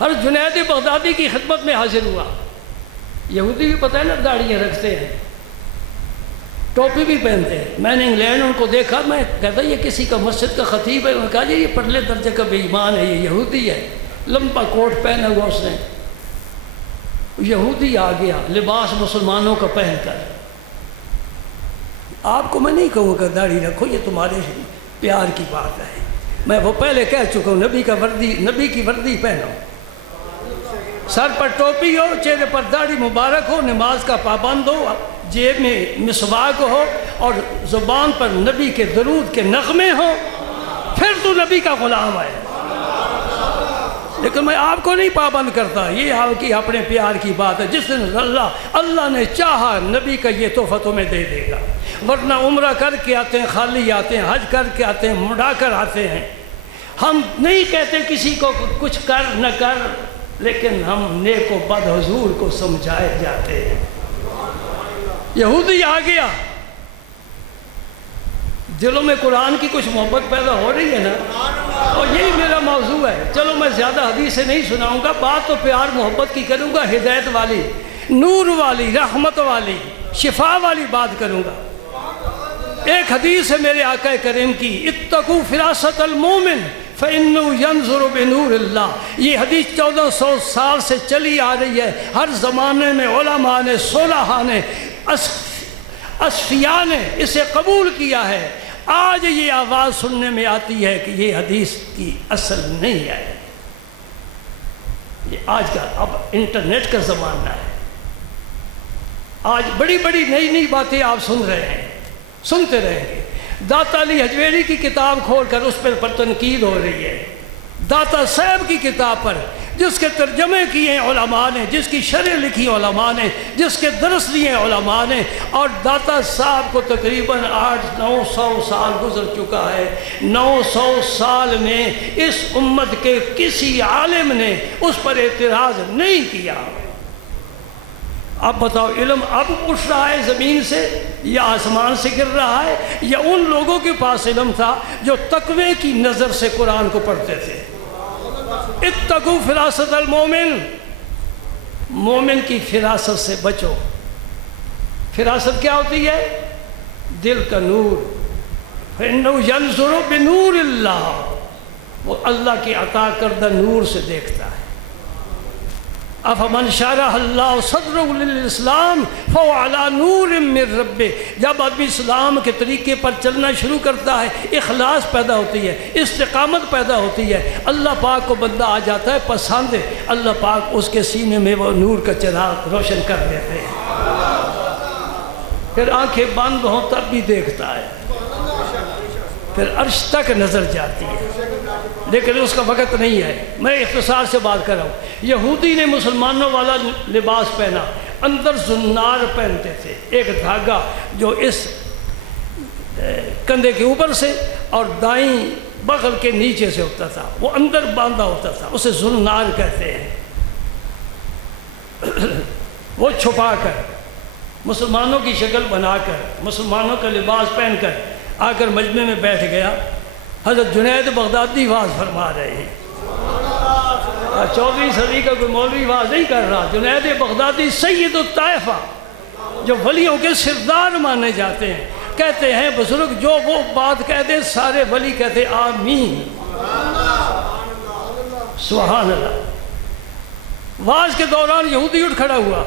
ہر جنید بغدادی کی خدمت میں حاضر ہوا۔ یہودی بھی پتہ ہے نا داڑھیاں رکھتے ہیں، ٹوپی بھی پہنتے ہیں۔ میں نے انگلینڈ ان کو دیکھا، میں کہتا یہ کسی کا مسجد کا خطیب ہے، انہوں نے کہا یہ پرلے درجے کا بے ایمان ہے، یہ یہودی ہے، لمبا کوٹ پہنا ہوا اس نے۔ یہودی آ گیا لباس مسلمانوں کا پہن کر، آپ کو میں نہیں کہوں گا داڑھی رکھو، یہ تمہارے پیار کی بات ہے، میں وہ پہلے کہہ چکا ہوں، نبی کی وردی پہنو، سر پر ٹوپی ہو، چہرے پر داڑھی مبارک ہو، نماز کا پابند ہو، جیب میں مسواک ہو اور زبان پر نبی کے درود کے نغمے ہو، پھر تو نبی کا غلام ہے۔ لیکن میں آپ کو نہیں پابند کرتا، یہ آپ کی اپنے پیار کی بات ہے، جس دن اللہ نے چاہا نبی کا یہ تحفہ تمہیں دے دے گا، ورنہ عمرہ کر کے آتے ہیں خالی آتے ہیں، حج کر کے آتے ہیں مڑا کر آتے ہیں۔ ہم نہیں کہتے کسی کو کچھ کر نہ کر، لیکن ہم نیک و بد حضور کو سمجھائے جاتے ہیں۔ یہودی آ گیا، دلوں میں قرآن کی کچھ محبت پیدا ہو رہی ہے نا، اور یہی میرا موضوع ہے۔ چلو میں زیادہ حدیثیں نہیں سناؤں گا، بات تو پیار محبت کی کروں گا، ہدایت والی، نور والی، رحمت والی، شفا والی بات کروں گا۔ ایک حدیث ہے میرے آقا کریم کی، اتقوا فراست المومن فإنه ينظر بنور اللہ۔ یہ حدیث 1400 سال سے چلی آ رہی ہے، ہر زمانے میں علماء نے، صلحاء نے، اصفیاء نے اسے قبول کیا ہے۔ آج یہ آواز سننے میں آتی ہے کہ یہ حدیث کی اصل نہیں ہے۔ یہ آج کا اب انٹرنیٹ کا زمانہ ہے، آج بڑی بڑی نئی باتیں آپ سن رہے ہیں، سنتے رہیں گے۔ داتا علی حجویری کی کتاب کھول کر اس پر تنقید ہو رہی ہے، داتا صاحب کی کتاب پر، جس کے ترجمے کیے ہیں علماء نے، جس کی شرح لکھی علماء نے، جس کے درس لیے علماء نے، اور داتا صاحب کو تقریباً 800-900 سال گزر چکا ہے۔ 900 سال میں اس امت کے کسی عالم نے اس پر اعتراض نہیں کیا۔ اب بتاؤ، علم اب اٹھ رہا ہے زمین سے یا آسمان سے گر رہا ہے، یا ان لوگوں کے پاس علم تھا جو تقوی کی نظر سے قرآن کو پڑھتے تھے؟ اتقوا فراست المومن، مومن کی فراست سے بچو۔ فراست کیا ہوتی ہے؟ دل کا نور، فإنه ينظر بنور اللہ، وہ اللہ کی عطا کردہ نور سے دیکھتا ہے۔ افمن شرح اللہ صدرہ للاسلام فهو علی نور من ربہ، جب آدمی اسلام کے طریقے پر چلنا شروع کرتا ہے، اخلاص پیدا ہوتی ہے، استقامت پیدا ہوتی ہے، اللہ پاک کو بندہ آ جاتا ہے پسند ہے، اللہ پاک اس کے سینے میں وہ نور کا چراغ روشن کر دیتے ہیں، پھر آنکھیں بند ہوں تب بھی دیکھتا ہے، پھر عرش تک نظر جاتی ہے، لیکن اس کا وقت نہیں ہے۔ میں اختصار سے بات کر رہا ہوں۔ یہودی نے مسلمانوں والا لباس پہنا، اندر زنار پہنتے تھے، ایک دھاگا جو اس کندھے کے اوپر سے اور دائیں بغل کے نیچے سے ہوتا تھا، وہ اندر باندھا ہوتا تھا، اسے زنار کہتے ہیں۔ وہ چھپا کر، مسلمانوں کی شکل بنا کر، مسلمانوں کا لباس پہن کر آ کر مجمع میں بیٹھ گیا۔ حضرت جنید بغدادی واز فرما رہے ہیں، 14ویں صدی کا کوئی مولوی واز نہیں کر رہا، جنید بغدادی سید الطائفہ، جو ولیوں کے سردار مانے جاتے ہیں، کہتے ہیں بزرگ جو وہ بات کہہ دیں سارے ولی کہتے آمین، سبحان اللہ۔ واز کے دوران یہودی اٹھ کھڑا ہوا،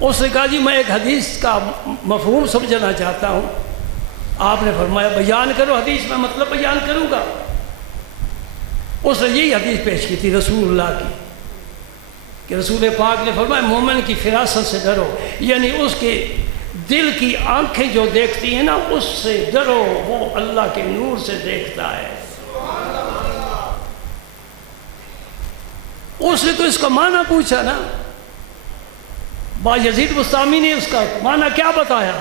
اس نے کہا جی میں ایک حدیث کا مفہوم سمجھنا چاہتا ہوں۔ آپ نے فرمایا بیان کرو حدیث، میں مطلب بیان کروں گا۔ اس نے یہی حدیث پیش کی تھی رسول اللہ کی، کہ رسول پاک نے فرمایا مومن کی فراست سے ڈرو، یعنی اس کے دل کی آنکھیں جو دیکھتی ہیں نا اس سے ڈرو، وہ اللہ کے نور سے دیکھتا ہے۔ اس نے تو اس کا معنی پوچھا نا، بایزید بستامی نے اس کا معنی کیا بتایا؟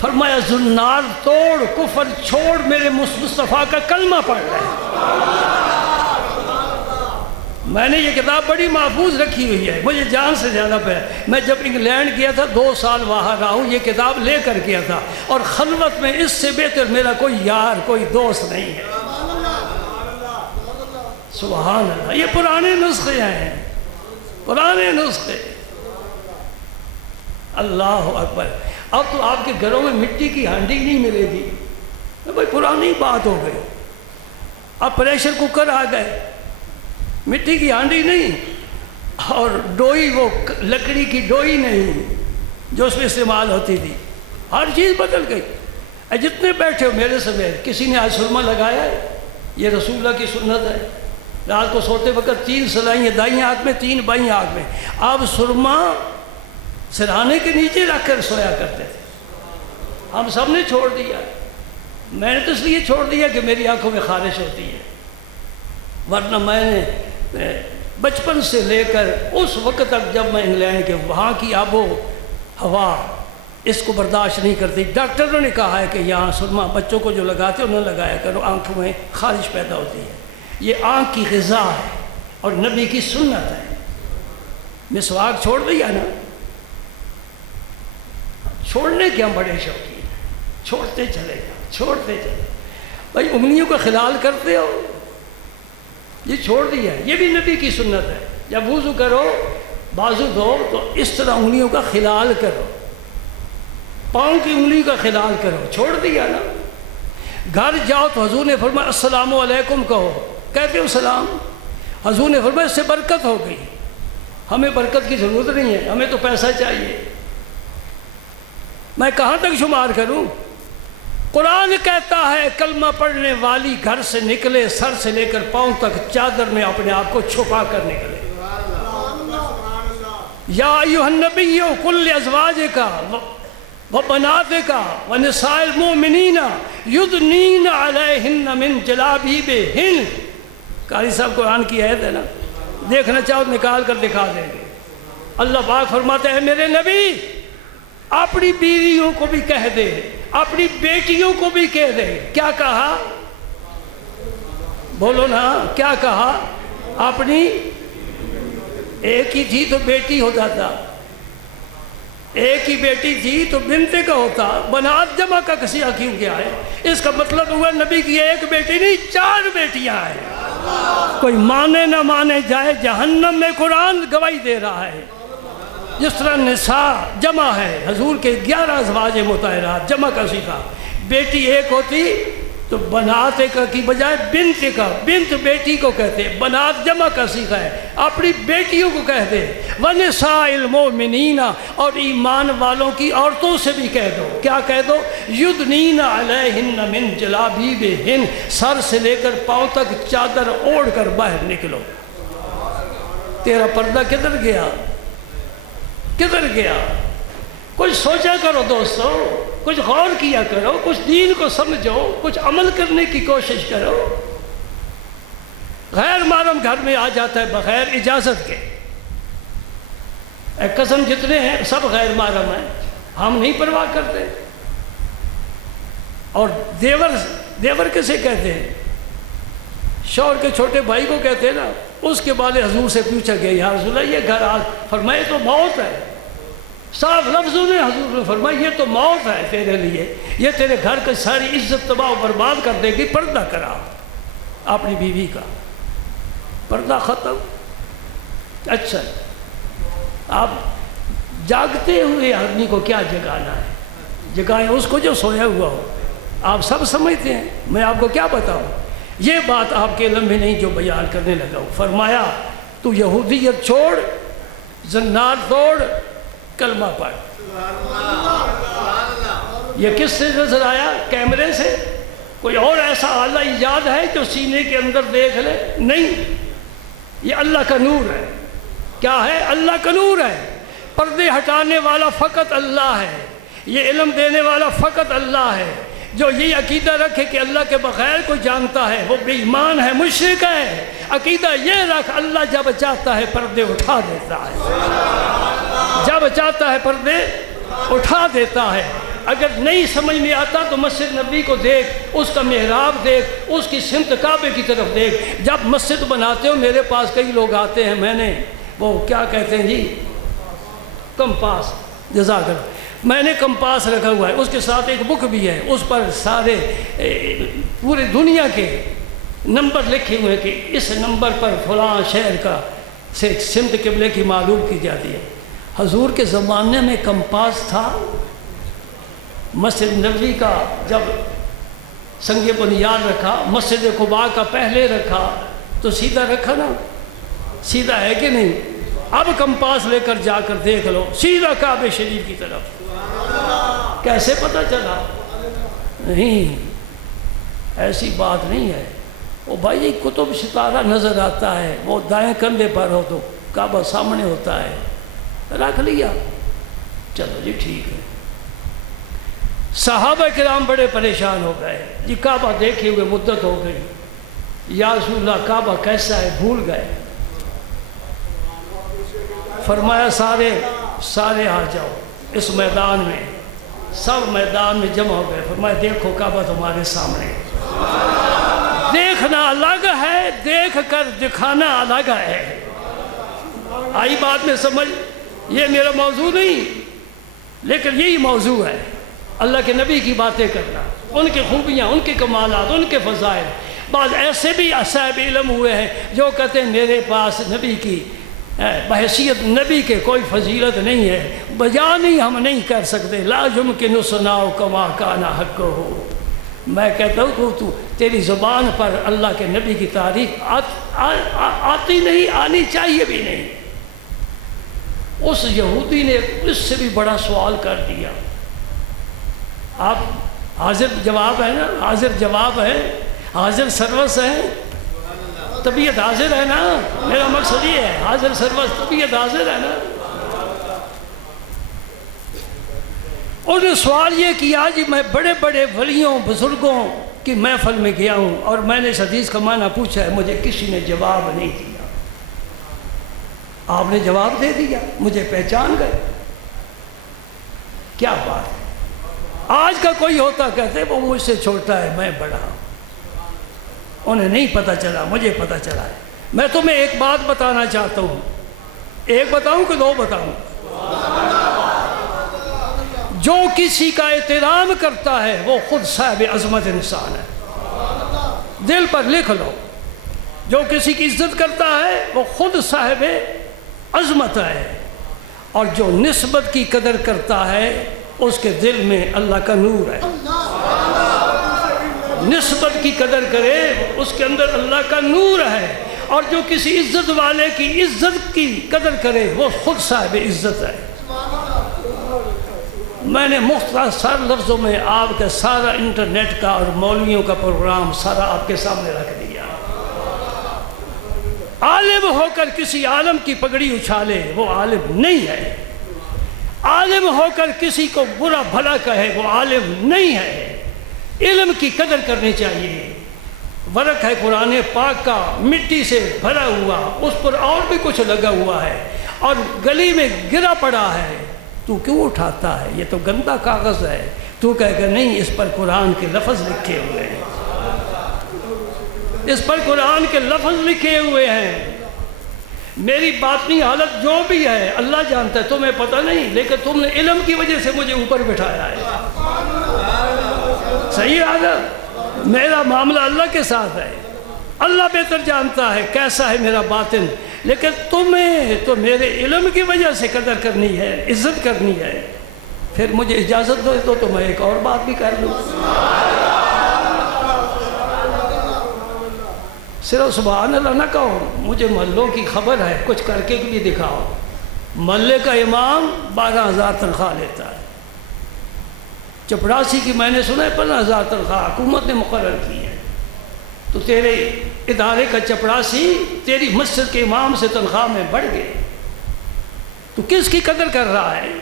فرمایا زنار توڑ، کفر چھوڑ، میرے مصطفیٰ کا کلمہ پڑھ رہے۔ میں نے یہ کتاب بڑی محفوظ رکھی ہوئی ہے، مجھے جان سے زیادہ پہ۔ میں جب انگلینڈ گیا تھا 2 سال وہاں رہا ہوں، یہ کتاب لے کر گیا تھا، اور خلوت میں اس سے بہتر میرا کوئی یار، کوئی دوست نہیں ہے۔ سبحان اللہ، یہ پرانے نسخے ہیں، پرانے نسخے۔ اللہ اکبر۔ اب تو آپ کے گھروں میں مٹی کی ہانڈی نہیں ملے گی، بھائی پرانی بات ہو گئی۔ اب پریشر کوکر آ گئے، مٹی کی ہانڈی نہیں، اور ڈوئی وہ لکڑی کی ڈوئی نہیں، جو اس میں استعمال ہوتی تھی، ہر چیز بدل گئی۔ جتنے بیٹھے ہو میرے سمیت، کسی نے آج سرما لگایا ہے؟ یہ رسول اللہ کی سنت ہے۔ رات کو سوتے وقت 3 سلائیاں دائیں آنکھ میں، 3 بائیں آنکھ میں۔ آپ سرما سرہانے کے نیچے رکھ کر سویا کرتے تھے۔ ہم سب نے چھوڑ دیا، میں نے تو اس لیے چھوڑ دیا کہ میری آنکھوں میں خارش ہوتی ہے، ورنہ میں نے بچپن سے لے کر اس وقت تک جب میں انگلینڈ کے وہاں کی آب و ہوا اس کو برداشت نہیں کرتی، ڈاکٹروں نے کہا ہے کہ یہاں سرما بچوں کو جو لگاتے انہوں نے لگایا کرو، آنکھوں میں خارش پیدا ہوتی ہے۔ یہ آنکھ کی غذا ہے اور نبی کی سنت ہے۔ مسواک چھوڑ دیا نا، چھوڑنے کے ہم بڑے شوقین ہیں، چھوڑتے چلے جاؤ، چھوڑتے چلے۔ بھائی انگلیوں کا خلال کرتے ہو، یہ چھوڑ دیا ہے، یہ بھی نبی کی سنت ہے۔ جب وضو کرو بازو دھو تو اس طرح انگلیوں کا خلال کرو، پاؤں کی انگلی کا خلال کرو، چھوڑ دیا نا۔ گھر جاؤ تو حضور نے فرمایا السلام علیکم کہو، کہتے ہو سلام، حضور نے فرمایا اس سے برکت ہو گئی۔ ہمیں برکت کی ضرورت نہیں ہے، ہمیں تو پیسہ چاہیے۔ میں کہاں تک شمار کروں؟ قرآن کہتا ہے کلمہ پڑھنے والی گھر سے نکلے، سر سے لے کر پاؤں تک چادر میں اپنے آپ کو چھپا کر نکلے۔ یا ایھا النبی قل لازواجک وبناتک ونساء المؤمنین یدنین علیہن من جلابیبہن۔ قاری صاحب قرآن کی آیت ہے نا، دیکھنا چاہو نکال کر دکھا دیں گے۔ اللہ پاک فرماتا ہے میرے نبی اپنی بیویوں کو بھی کہہ دے، اپنی بیٹیوں کو بھی کہہ دے۔ کیا کہا؟ بولو نا، کیا کہا؟ اپنی ایک ہی تھی تو بیٹی ہوتا تھا، ایک ہی بیٹی تھی تو بنتے کا ہوتا، بنات جمع کا کسیہ کیوں کیا ہے؟ اس کا مطلب ہوا نبی کی ایک بیٹی نہیں 4 بیٹیاں ہیں۔ کوئی مانے نہ مانے جائے، جہنم میں قرآن گواہی دے رہا ہے۔ جس طرح نساء جمع ہے، حضور کے 11 ازواج مطہرات، جمع کا صیغہ، بیٹی ایک ہوتی تو بنات کا کی بجائے بنت کا، بنت بیٹی کو کہتے، بنات جمع کا صیغہ ہے، اپنی بیٹیوں کو کہتے۔ وَنِسَاءِ الْمُؤْمِنِينَ، اور ایمان والوں کی عورتوں سے بھی کہہ دو، کیا کہہ دو؟ یُدْنِینَ عَلَیہن مِن جَلَابِیبِہن، سر سے لے کر پاؤں تک چادر اوڑھ کر باہر نکلو۔ تیرا پردہ کدھر گیا؟ کدھر گیا؟ کچھ سوچا کرو دوستو، کچھ غور کیا کرو، کچھ دین کو سمجھو، کچھ عمل کرنے کی کوشش کرو۔ غیر محرم گھر میں آ جاتا ہے بغیر اجازت کے۔ قسم جتنے ہیں سب غیر محرم ہیں، ہم نہیں پرواہ کرتے۔ اور دیور کسے کہتے ہیں؟ شوہر کے چھوٹے بھائی کو کہتے ہیں نا۔ اس کے بعد حضور سے پوچھا گیا یا رسول اللہ یہ گھر آج، فرمائے تو موت ہے۔ صاف لفظوں نے حضور نے فرمایا یہ تو موت ہے تیرے لیے، یہ تیرے گھر کی ساری عزت تباہ و برباد کر دے گی، پردہ کرا اپنی بیوی کا، پردہ ختم۔ اچھا آپ جاگتے ہوئے آدمی کو کیا جگانا ہے؟ جگائیں اس کو جو سویا ہوا ہو۔ آپ سب سمجھتے ہیں، میں آپ کو کیا بتاؤں؟ یہ بات آپ کے علم میں نہیں جو بیان کرنے لگا ہوں۔ فرمایا تو یہودیت چھوڑ، زنار توڑ، کلمہ پڑھ۔ یہ کس سے نظر آیا؟ کیمرے سے؟ کوئی اور ایسا آلہ ایجاد ہے جو سینے کے اندر دیکھ لے؟ نہیں، یہ اللہ کا نور ہے۔ کیا ہے؟ اللہ کا نور ہے۔ پردے ہٹانے والا فقط اللہ ہے، یہ علم دینے والا فقط اللہ ہے۔ جو یہ عقیدہ رکھے کہ اللہ کے بغیر کوئی جانتا ہے وہ بے ایمان ہے، مشرک ہے۔ عقیدہ یہ رکھ اللہ جب چاہتا ہے پردے اٹھا دیتا ہے، جب چاہتا ہے پردے اٹھا دیتا ہے۔ اگر نہیں سمجھ میں آتا تو مسجد نبی کو دیکھ، اس کا محراب دیکھ، اس کی سمت کعبے کی طرف دیکھ۔ جب مسجد بناتے ہو میرے پاس کئی لوگ آتے ہیں، میں نے وہ کیا کہتے ہیں جی، کمپاس، جزاک اللہ، میں نے کمپاس رکھا ہوا ہے، اس کے ساتھ ایک بک بھی ہے، اس پر سارے پورے دنیا کے نمبر لکھے ہوئے ہیں کہ اس نمبر پر فلاں شہر کا سے سمت قبلے کی معلوم کی جاتی ہے۔ حضور کے زمانے میں کمپاس تھا؟ مسجد نبوی کا جب سنگ بنیاد رکھا، مسجد قباء کا پہلے رکھا تو سیدھا رکھا نا؟ سیدھا ہے کہ نہیں؟ اب کمپاس لے کر جا کر دیکھ لو سیدھا کعبہ شریف کی طرف۔ کیسے پتہ چلا؟ نہیں، ایسی بات نہیں ہے۔ وہ بھائی قطب ستارہ نظر آتا ہے، وہ دائیں کندھے پر ہو تو کعبہ سامنے ہوتا ہے، رکھ لیا، چلو جی ٹھیک ہے۔ صحابہ کرام بڑے پریشان ہو گئے جی، کعبہ دیکھے ہوئے مدت ہو گئی، یا رسول اللہ کعبہ کیسا ہے؟ بھول گئے۔ فرمایا سارے آ جاؤ اس میدان میں۔ سب میدان میں جمع ہو گئے۔ فرمایا دیکھو کعبہ تمہارے سامنے۔ دیکھنا الگ ہے، دیکھ کر دکھانا الگ ہے۔ آئی بات میں سمجھ؟ یہ میرا موضوع نہیں، لیکن یہی موضوع ہے، اللہ کے نبی کی باتیں کرنا، ان کی خوبیاں، ان کے کمالات، ان کے فضائل۔ بعض ایسے بھی صاحب علم ہوئے ہیں جو کہتے ہیں میرے پاس نبی کی بحیثیت نبی کے کوئی فضیلت نہیں ہے، بیان ہم نہیں کر سکتے، لا یمکن ثناء کما کان حق ہو۔ میں کہتا ہوں کہ تو تیری زبان پر اللہ کے نبی کی تعریف آتی نہیں، آنی چاہیے بھی نہیں۔ اس یہودی نے اس سے بھی بڑا سوال کر دیا۔ آپ حاضر جواب ہے نا، حاضر جواب ہے، حاضر سروس ہے، طبیعت حاضر ہے نا، میرا مقصد یہ ہے، حاضر سروس طبیعت حاضر ہے نا۔ انہوں نے سوال یہ کیا جی میں بڑے بڑے ولیوں بزرگوں کی محفل میں گیا ہوں اور میں نے اس حدیث کا معنی پوچھا ہے، مجھے کسی نے جواب نہیں دیا۔ آپ نے جواب دے دیا، مجھے پہچان گئے۔ کیا بات ہے! آج کا کوئی ہوتا کہتے وہ مجھ سے چھوٹا ہے، میں بڑا ہوں۔ انہیں نہیں پتہ چلا، مجھے پتہ چلا ہے۔ میں تمہیں ایک بات بتانا چاہتا ہوں، ایک بتاؤں کہ دو بتاؤں؟ جو کسی کا احترام کرتا ہے وہ خود صاحب عظمت انسان ہے۔ دل پر لکھ لو، جو کسی کی عزت کرتا ہے وہ خود صاحب عظمت ہے، اور جو نسبت کی قدر کرتا ہے اس کے دل میں اللہ کا نور ہے۔ نسبت کی قدر کرے اس کے اندر اللہ کا نور ہے، اور جو کسی عزت والے کی عزت کی قدر کرے وہ خود صاحب عزت ہے۔ میں نے مختصر لفظوں میں آپ کا سارا انٹرنیٹ کا اور مولویوں کا پروگرام سارا آپ کے سامنے رکھ دیا۔ عالم ہو کر کسی عالم کی پگڑی اچھالے وہ عالم نہیں ہے، عالم ہو کر کسی کو برا بھلا کہے وہ عالم نہیں ہے۔ علم کی قدر کرنی چاہیے۔ ورق ہے قرآن پاک کا، مٹی سے بھرا ہوا، اس پر اور بھی کچھ لگا ہوا ہے اور گلی میں گرا پڑا ہے، تو کیوں اٹھاتا ہے؟ یہ تو گندا کاغذ ہے۔ تو کہے گا نہیں، اس پر قرآن کے لفظ لکھے ہوئے ہیں، اس پر قرآن کے لفظ لکھے ہوئے ہیں۔ میری باطنی حالت جو بھی ہے اللہ جانتا ہے، تمہیں پتہ نہیں، لیکن تم نے علم کی وجہ سے مجھے اوپر بٹھایا ہے۔ صحیح عادت، میرا معاملہ اللہ کے ساتھ ہے، اللہ بہتر جانتا ہے کیسا ہے میرا باطن، لیکن تمہیں تو میرے علم کی وجہ سے قدر کرنی ہے، عزت کرنی ہے۔ پھر مجھے اجازت دو تو میں ایک اور بات بھی کر لوں۔ صرف سبحان اللہ نہ کہو، مجھے محلوں کی خبر ہے، کچھ کر کے بھی دکھاؤ۔ محلے کا امام 12,000 تنخواہ لیتا ہے، چپڑاسی کی میں نے سنا ہے 15,000 تنخواہ حکومت نے مقرر کی ہے، تو تیرے ادارے کا چپڑاسی تیری مسجد کے امام سے تنخواہ میں بڑھ گئے، تو کس کی قدر کر رہا ہے؟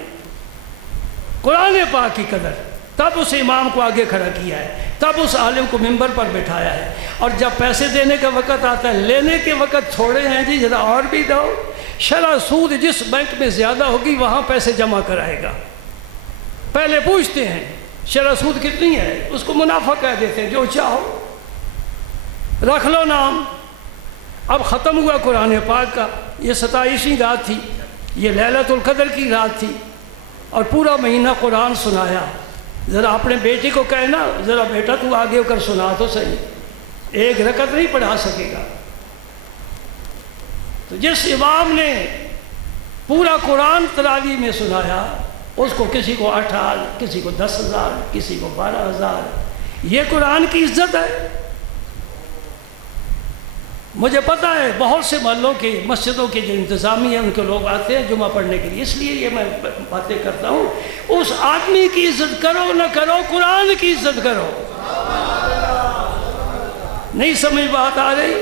قرآن پاک کی قدر۔ تب اس امام کو آگے کھڑا کیا ہے، تب اس عالم کو منبر پر بٹھایا ہے، اور جب پیسے دینے کا وقت آتا ہے، لینے کے وقت تھوڑے ہیں جی ذرا اور بھی دو، شرح سود جس بینک میں زیادہ ہوگی وہاں پیسے جمع کرائے گا۔ پہلے پوچھتے ہیں شرح سود کتنی ہے، اس کو منافع کہہ دیتے ہیں، جو چاہو رکھ لو نام۔ اب ختم ہوا قرآن پاک کا، یہ 27ویں رات تھی، یہ لیلۃ القدر کی رات تھی، اور پورا مہینہ قرآن سنایا۔ ذرا اپنے بیٹے کو کہنا، ذرا بیٹا تو آگے ہو کر سنا تو صحیح، ایک رکعت نہیں پڑھا سکے گا۔ تو جس امام نے پورا قرآن تراویح میں سنایا، اس کو کسی کو 8,000، کسی کو 10,000، کسی کو 12,000۔ یہ قرآن کی عزت ہے۔ مجھے پتہ ہے بہت سے محلوں کے مسجدوں کے جو انتظامیہ ہیں ان کے لوگ آتے ہیں جمعہ پڑھنے کے لیے، اس لیے یہ میں باتیں کرتا ہوں۔ اس آدمی کی عزت کرو نہ کرو، قرآن کی عزت کرو۔ نہیں سمجھ بات آ رہی؟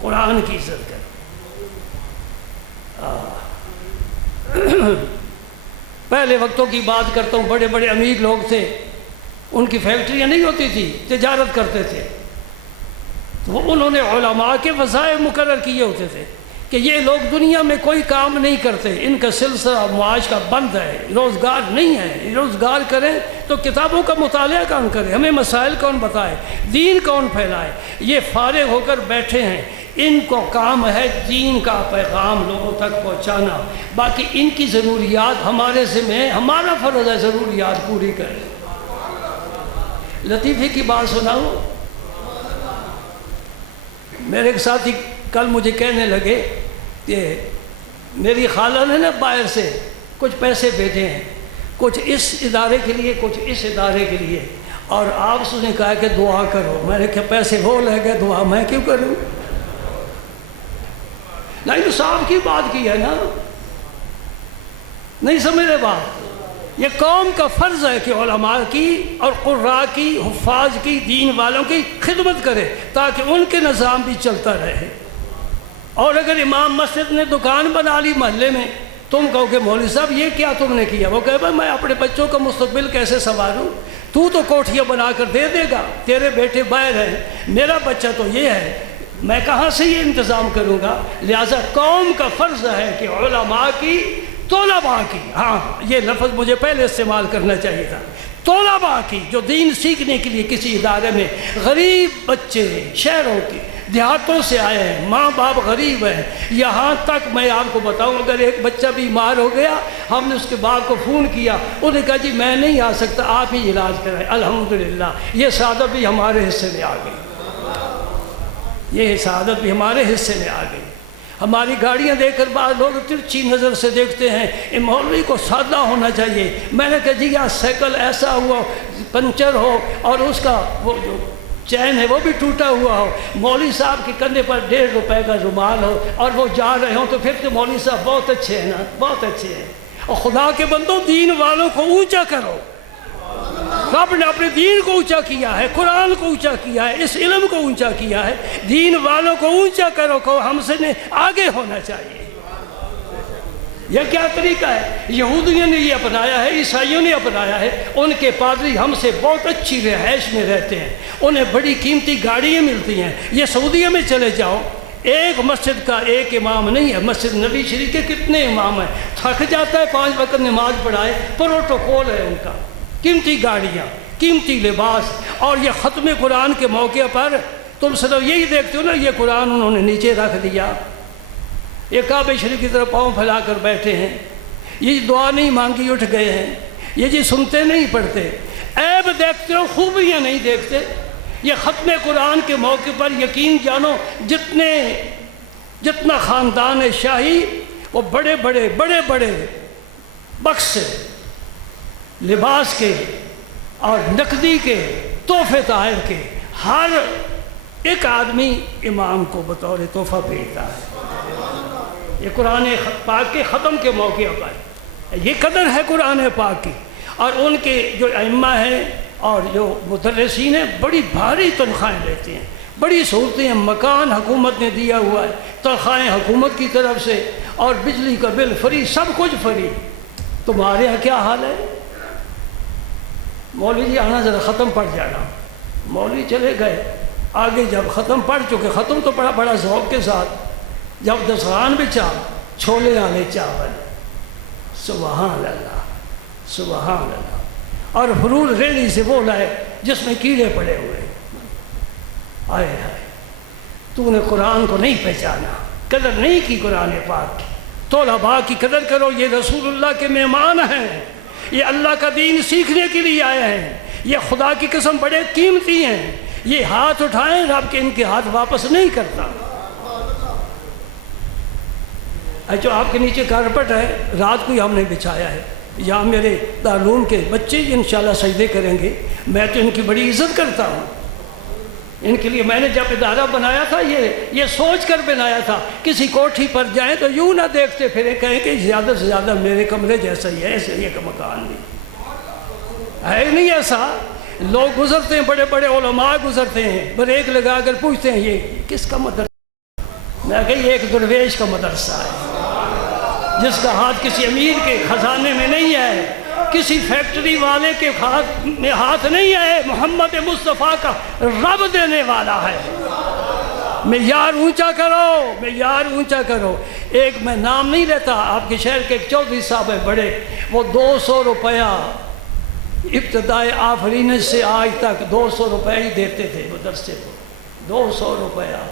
قرآن کی عزت کرو۔ پہلے وقتوں کی بات کرتا ہوں، بڑے بڑے امیر لوگ تھے، ان کی فیکٹریاں نہیں ہوتی تھی، تجارت کرتے تھے، تو انہوں نے علماء کے وظائف مقرر کیے ہوتے تھے کہ یہ لوگ دنیا میں کوئی کام نہیں کرتے، ان کا سلسلہ معاش کا بند ہے، روزگار نہیں ہے، روزگار کریں تو کتابوں کا مطالعہ کون کرے، ہمیں مسائل کون بتائے، دین کون پھیلائے۔ یہ فارغ ہو کر بیٹھے ہیں، ان کو کام ہے دین کا پیغام لوگوں تک پہنچانا، باقی ان کی ضروریات ہمارے ذمہ ہیں، ہمارا فرض ہے ضروریات پوری کریں۔ لطیفے کی بات سناؤں، میرے ایک ساتھی کل مجھے کہنے لگے کہ میری خالہ نے نا باہر سے کچھ پیسے بھیجے ہیں، کچھ اس ادارے کے لیے کچھ اس ادارے کے لیے، اور آپ سے نے کہا کہ دعا کرو۔ میں نے کہا پیسے وہ لے گئے، دعا میں کیوں کروں؟ نہیں تو صاحب کی بات کی ہے نا، نہیں سمجھ رہے بات؟ یہ قوم کا فرض ہے کہ علماء کی اور قراء کی، حفاظ کی، دین والوں کی خدمت کرے تاکہ ان کے نظام بھی چلتا رہے۔ اور اگر امام مسجد نے دکان بنا لی محلے میں، تم کہو کہ مولوی صاحب یہ کیا تم نے کیا؟ وہ کہے بھائی میں اپنے بچوں کا مستقبل کیسے سنواروں؟ تو کوٹھیاں بنا کر دے دے گا، تیرے بیٹے باہر ہیں، میرا بچہ تو یہ ہے، میں کہاں سے یہ انتظام کروں گا؟ لہٰذا قوم کا فرض ہے کہ علماء کی، طلباء کی، ہاں یہ لفظ مجھے پہلے استعمال کرنا چاہیے تھا، طلباء کی جو دین سیکھنے کے لیے کسی ادارے میں، غریب بچے شہروں کے دیہاتوں سے آئے ہیں، ماں باپ غریب ہیں، یہاں تک میں آپ کو بتاؤں اگر ایک بچہ بیمار ہو گیا، ہم نے اس کے باپ کو فون کیا، انہوں نے کہا جی میں نہیں آ سکتا، آپ ہی علاج کرائیں۔ الحمدللہ یہ سعادت بھی ہمارے حصے میں آ گئی، یہ سعادت بھی ہمارے حصے میں آ گئی۔ ہماری گاڑیاں دیکھ کر بعض لوگ ترچھی نظر سے دیکھتے ہیں، یہ مولوی کو سادہ ہونا چاہیے۔ میں نے کہا جی یہاں سائیکل ایسا ہوا پنچر ہو اور اس کا وہ جو چین ہے وہ بھی ٹوٹا ہوا ہو، مولوی صاحب کے کندھے پر 1.5 روپے کا رومال ہو اور وہ جا رہے ہوں، تو پھر تو مولوی صاحب بہت اچھے ہیں نا، بہت اچھے ہیں۔ اور خدا کے بندوں دین والوں کو اونچا کرو، رب نے اپنے دین کو اونچا کیا ہے، قرآن کو اونچا کیا ہے، اس علم کو اونچا کیا ہے، دین والوں کو اونچا کرو، کہ ہم سے آگے ہونا چاہیے۔ یہ کیا طریقہ ہے؟ یہودیوں نے یہ اپنایا ہے، عیسائیوں نے اپنایا ہے، ان کے پادری ہم سے بہت اچھی رہائش میں رہتے ہیں، انہیں بڑی قیمتی گاڑیاں ملتی ہیں۔ یہ سعودیہ میں چلے جاؤ، ایک مسجد کا ایک امام نہیں ہے، مسجد نبی شریف کے کتنے امام ہیں، تھک جاتا ہے 5 وقت نماز پڑھائے، پروٹوکول ہے ان کا، قیمتی گاڑیاں، قیمتی لباس۔ اور یہ ختم قرآن کے موقع پر تم صرف یہی دیکھتے ہو نا، یہ قرآن انہوں نے نیچے رکھ دیا، یہ کعبہ شریف کی طرف پاؤں پھیلا کر بیٹھے ہیں، یہ دعا نہیں مانگی اٹھ گئے ہیں، یہ جی سنتے نہیں پڑھتے، عیب دیکھتے ہو خوبیاں نہیں دیکھتے۔ یہ ختم قرآن کے موقع پر یقین جانو جتنا خاندان شاہی، وہ بڑے بڑے بکس لباس کے اور نقدی کے، تحفے تحائف کے، ہر ایک آدمی امام کو بطور تحفہ بھیجتا ہے۔ یہ قرآن پاک کے ختم کے موقع پر یہ قدر ہے قرآن پاک کی۔ اور ان کے جو ائمہ ہیں اور جو مدرسین ہیں بڑی بھاری تنخواہیں لیتے ہیں، بڑی سہولتیں ہیں، مکان حکومت نے دیا ہوا ہے، تنخواہیں حکومت کی طرف سے، اور بجلی کا بل فری، سب کچھ فری۔ تمہارے یہاں کیا حال ہے؟ مولوی جی آنا ذرا ختم پڑھ جانا، مولوی چلے گئے آگے، جب ختم پڑھ چکے، ختم تو پڑھا بڑا ذوق کے ساتھ، جب دسترخوان بچھا، چھولے والے چاول، سبحان اللہ سبحان اللہ، اور حرور ریڑھی سے وہ لائے جس میں کیڑے پڑے ہوئے۔ آئے ہائے، تو نے قرآن کو نہیں پہچانا، قدر نہیں کی قرآن پاک کی۔ طلباء کی قدر کرو، یہ رسول اللہ کے مہمان ہیں، یہ اللہ کا دین سیکھنے کے لیے آئے ہیں، یہ خدا کی قسم بڑے قیمتی ہیں، یہ ہاتھ اٹھائیں، رب کے ان کے ہاتھ واپس نہیں کرتا۔ جو آپ کے نیچے کارپٹ ہے، رات کو ہی ہم نے بچھایا ہے، یہاں میرے دارالعلوم کے بچے انشاءاللہ سجدے کریں گے، میں تو ان کی بڑی عزت کرتا ہوں، ان کے لیے میں نے جب ادارہ بنایا تھا یہ سوچ کر بنایا تھا کسی کوٹھی پر جائیں تو یوں نہ دیکھتے پھرے کہیں کہ زیادہ سے زیادہ میرے کمرے جیسا ہی ہے، ایسے ہی ایک مکان نہیں ہے، نہیں ایسا۔ لوگ گزرتے ہیں، بڑے بڑے علماء گزرتے ہیں، بریک لگا کر پوچھتے ہیں یہ کس کا مدرسہ؟ میں کہا یہ ایک درویش کا مدرسہ ہے، جس کا ہاتھ کسی امیر کے خزانے میں نہیں ہے، کسی فیکٹری والے کے میں ہاتھ نہیں ہے، محمد مصطفیٰ کا رب دینے والا ہے۔ معیار اونچا کرو، معیار اونچا کرو۔ ایک میں نام نہیں لیتا، آپ کے شہر کے ایک چودھری صاحب ہیں بڑے، وہ 200 روپیہ ابتدائے آفرینش سے آج تک 200 روپے ہی دیتے تھے مدرسے کو، 200 روپیہ۔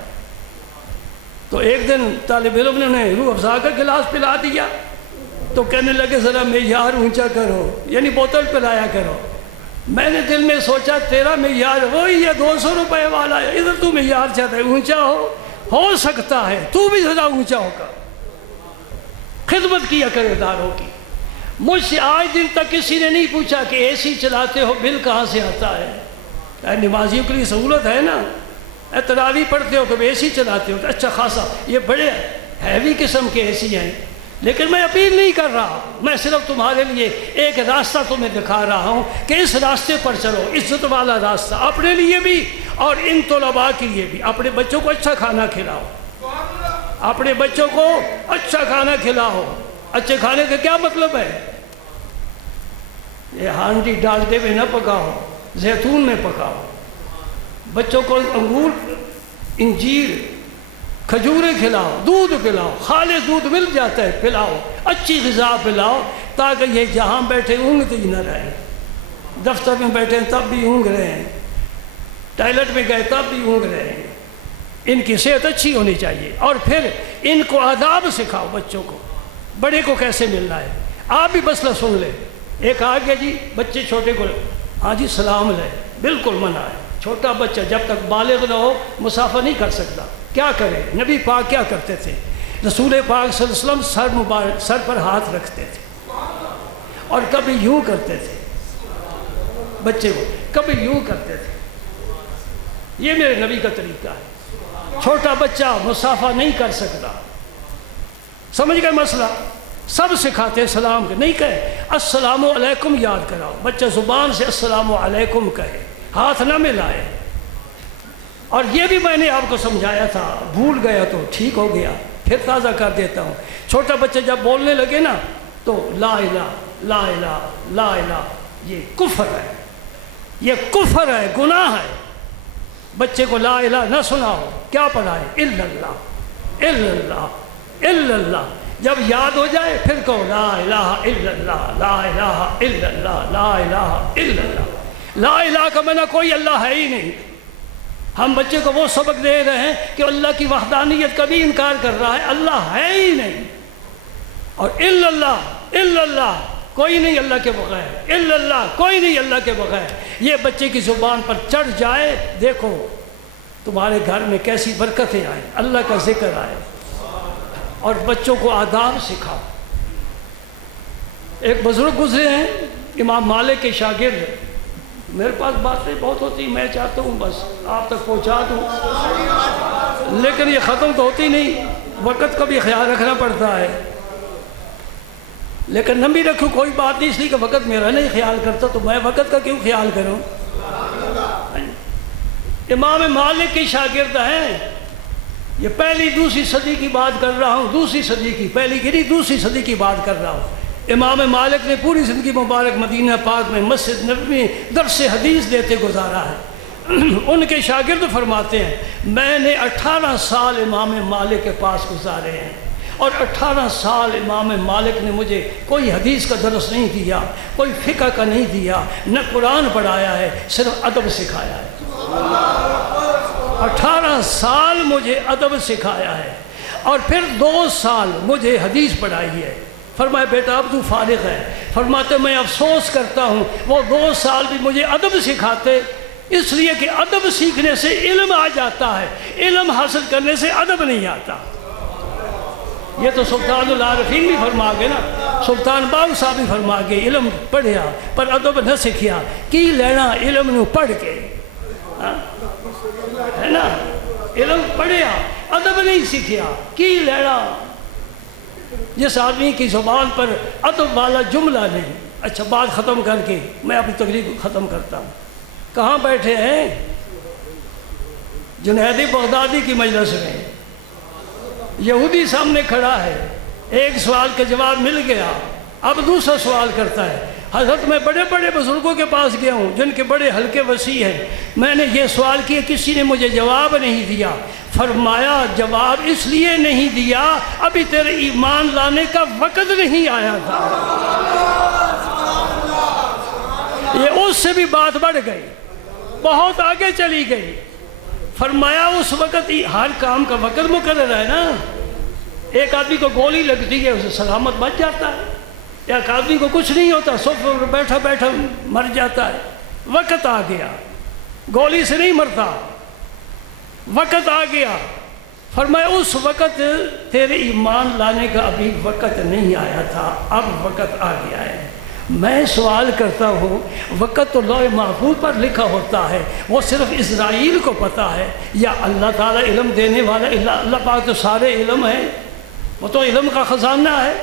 تو ایک دن طالب علم نے انہیں روح افزا کا گلاس پلا دیا تو کہنے لگے ذرا معیار اونچا کرو، یعنی بوتل پلایا کرو۔ میں نے دل میں سوچا تیرا معیار وہی ہے 200 روپے والا ہے، ادھر تو معیار چاہتا ہے اونچا ہو سکتا ہے تو بھی ذرا اونچا ہوگا۔ خدمت کیا کرے اداروں کی۔ مجھ سے آج دن تک کسی نے نہیں پوچھا کہ اے سی چلاتے ہو بل کہاں سے آتا ہے؟ نمازیوں کے لیے سہولت ہے نا، تراویح پڑھتے ہو تو اے سی چلاتے ہو تو اچھا خاصا، یہ بڑے ہیوی قسم کے اے سی ہیں۔ لیکن میں اپیل نہیں کر رہا، میں صرف تمہارے لیے ایک راستہ تمہیں دکھا رہا ہوں کہ اس راستے پر چلو، عزت والا راستہ اپنے لیے بھی اور ان طلباء کے لیے بھی۔ اپنے بچوں کو اچھا کھانا کھلاؤ، اپنے بچوں کو اچھا کھانا کھلاؤ۔ اچھے کھانے کا کیا مطلب ہے؟ یہ ہانڈی ڈالتے ہوئے نہ پکاؤ، زیتون میں پکاؤ۔ بچوں کو انگور، انجیر، کھجوریں کھلاؤ، دودھ پلاؤ، خالص دودھ مل جاتا ہے پلاؤ، اچھی غذا پلاؤ تاکہ یہ جہاں بیٹھے اونگتے ہی نہ رہیں۔ دفتر میں بیٹھے تب بھی اونگ رہے ہیں، ٹائلٹ میں گئے تب بھی اونگ رہے ہیں۔ ان کی صحت اچھی ہونی چاہیے، اور پھر ان کو آداب سکھاؤ بچوں کو، بڑے کو کیسے ملنا ہے۔ آپ بھی مسئلہ سن لیں، ایک آ گیا جی بچے چھوٹے کو، ہاں جی سلام لے، بالکل منع ہے۔ چھوٹا بچہ جب تک بالغ نہ ہو مسافہ نہیں کر سکتا۔ کیا کرے؟ نبی پاک کیا کرتے تھے؟ رسول پاک صلی اللہ علیہ وسلم سر پر ہاتھ رکھتے تھے اور کبھی یوں کرتے تھے بچے کو، کبھی یوں کرتے تھے۔ یہ میرے نبی کا طریقہ ہے۔ چھوٹا بچہ مسافہ نہیں کر سکتا، سمجھ گئے مسئلہ؟ سب سکھاتے ہیں سلام کے، نہیں کہے السلام علیکم یاد کراؤ، بچہ زبان سے السلام علیکم کہے، ہاتھ نہ ملائے۔ اور یہ بھی میں نے آپ کو سمجھایا تھا، بھول گیا تو ٹھیک ہو گیا، پھر تازہ کر دیتا ہوں۔ چھوٹا بچہ جب بولنے لگے نا تو لا الہ لا الہ لا الہ، یہ کفر ہے، یہ کفر ہے، گناہ ہے۔ بچے کو لا الہ نہ سناؤ، کیا پڑھائے؟ الا اللہ الا اللہ الا اللہ۔ جب یاد ہو جائے پھر کہو لا الہ الا اللہ لا الہ الا اللہ لا الہ الا اللہ۔ لا الہ کا معنی کوئی اللہ ہے ہی نہیں۔ ہم بچے کو وہ سبق دے رہے ہیں کہ اللہ کی وحدانیت کا بھی انکار کر رہا ہے، اللہ ہے ہی نہیں۔ اور الا اللہ کوئی نہیں اللہ کے بغیر، الا اللہ کوئی نہیں اللہ کے بغیر، یہ بچے کی زبان پر چڑھ جائے، دیکھو تمہارے گھر میں کیسی برکتیں آئیں، اللہ کا ذکر آئے۔ اور بچوں کو آداب سکھاؤ۔ ایک بزرگ گزرے ہیں امام مالک کے شاگرد، میرے پاس باتیں بہت ہوتی، میں چاہتا ہوں بس آپ تک پہنچا دوں، لیکن یہ ختم تو ہوتی نہیں، وقت کا بھی خیال رکھنا پڑتا ہے۔ لیکن نہ بھی رکھوں کوئی بات نہیں، اس لیے کہ وقت میرا نہیں خیال کرتا تو میں وقت کا کیوں خیال کروں۔ امام مالک کی شاگرد ہیں، یہ پہلی دوسری صدی کی بات کر رہا ہوں، دوسری صدی کی، پہلی کی نہیں دوسری صدی کی بات کر رہا ہوں۔ امام مالک نے پوری زندگی مبارک مدینہ پاک میں مسجد نبوی میں درس حدیث دیتے گزارا ہے۔ ان کے شاگرد فرماتے ہیں میں نے 18 سال امام مالک کے پاس گزارے ہیں، اور 18 سال امام مالک نے مجھے کوئی حدیث کا درس نہیں دیا، کوئی فقہ کا نہیں دیا، نہ قرآن پڑھایا ہے، صرف ادب سکھایا ہے۔ 18 سال مجھے ادب سکھایا ہے، اور پھر 2 سال مجھے حدیث پڑھائی ہے۔ فرمایا بیٹا اب تو فارغ ہے، فرماتے میں افسوس کرتا ہوں وہ 2 سال بھی مجھے ادب سکھاتے، اس لیے کہ ادب سیکھنے سے علم آ جاتا ہے، علم حاصل کرنے سے ادب نہیں آتا۔ یہ تو سلطان العارفین بھی فرما گئے نا، سلطان باغ صاحب بھی فرما گئے علم پڑھیا پر ادب نہ سیکھیا، کی لینا علم نو پڑھ کے۔ ہے نا، علم پڑھیا ادب نہیں سیکھیا کی لینا. جس آدمی کی زبان پر ادب والا جملہ نہیں. اچھا بات ختم کر کے میں اپنی تقریر ختم کرتا ہوں. کہاں بیٹھے ہیں؟ جنید بغدادی کی مجلس میں. یہودی سامنے کھڑا ہے، ایک سوال کا جواب مل گیا، اب دوسرا سوال کرتا ہے. حضرت میں بڑے بڑے بزرگوں کے پاس گیا ہوں جن کے بڑے حلقے وسیع ہیں، میں نے یہ سوال کیا کسی نے مجھے جواب نہیں دیا. فرمایا جواب اس لیے نہیں دیا ابھی تیرے ایمان لانے کا وقت نہیں آیا تھا. یہ اس سے بھی بات بڑھ گئی، بہت آگے چلی گئی. فرمایا اس وقت ہر کام کا وقت مقرر ہے نا. ایک آدمی کو گولی لگتی ہے اسے سلامت بچ جاتا ہے، ایک آدمی کو کچھ نہیں ہوتا صفحے پر بیٹھا بیٹھا مر جاتا ہے. وقت آ گیا، گولی سے نہیں مرتا، وقت آ گیا. فرمایا اس وقت تیرے ایمان لانے کا ابھی وقت نہیں آیا تھا، اب وقت آ گیا ہے. میں سوال کرتا ہوں وقت تو لوح محفوظ پر لکھا ہوتا ہے، وہ صرف اسرائیل کو پتہ ہے یا اللہ تعالیٰ علم دینے والا؟ اللہ پاک تو سارے علم ہے، وہ تو علم کا خزانہ ہے.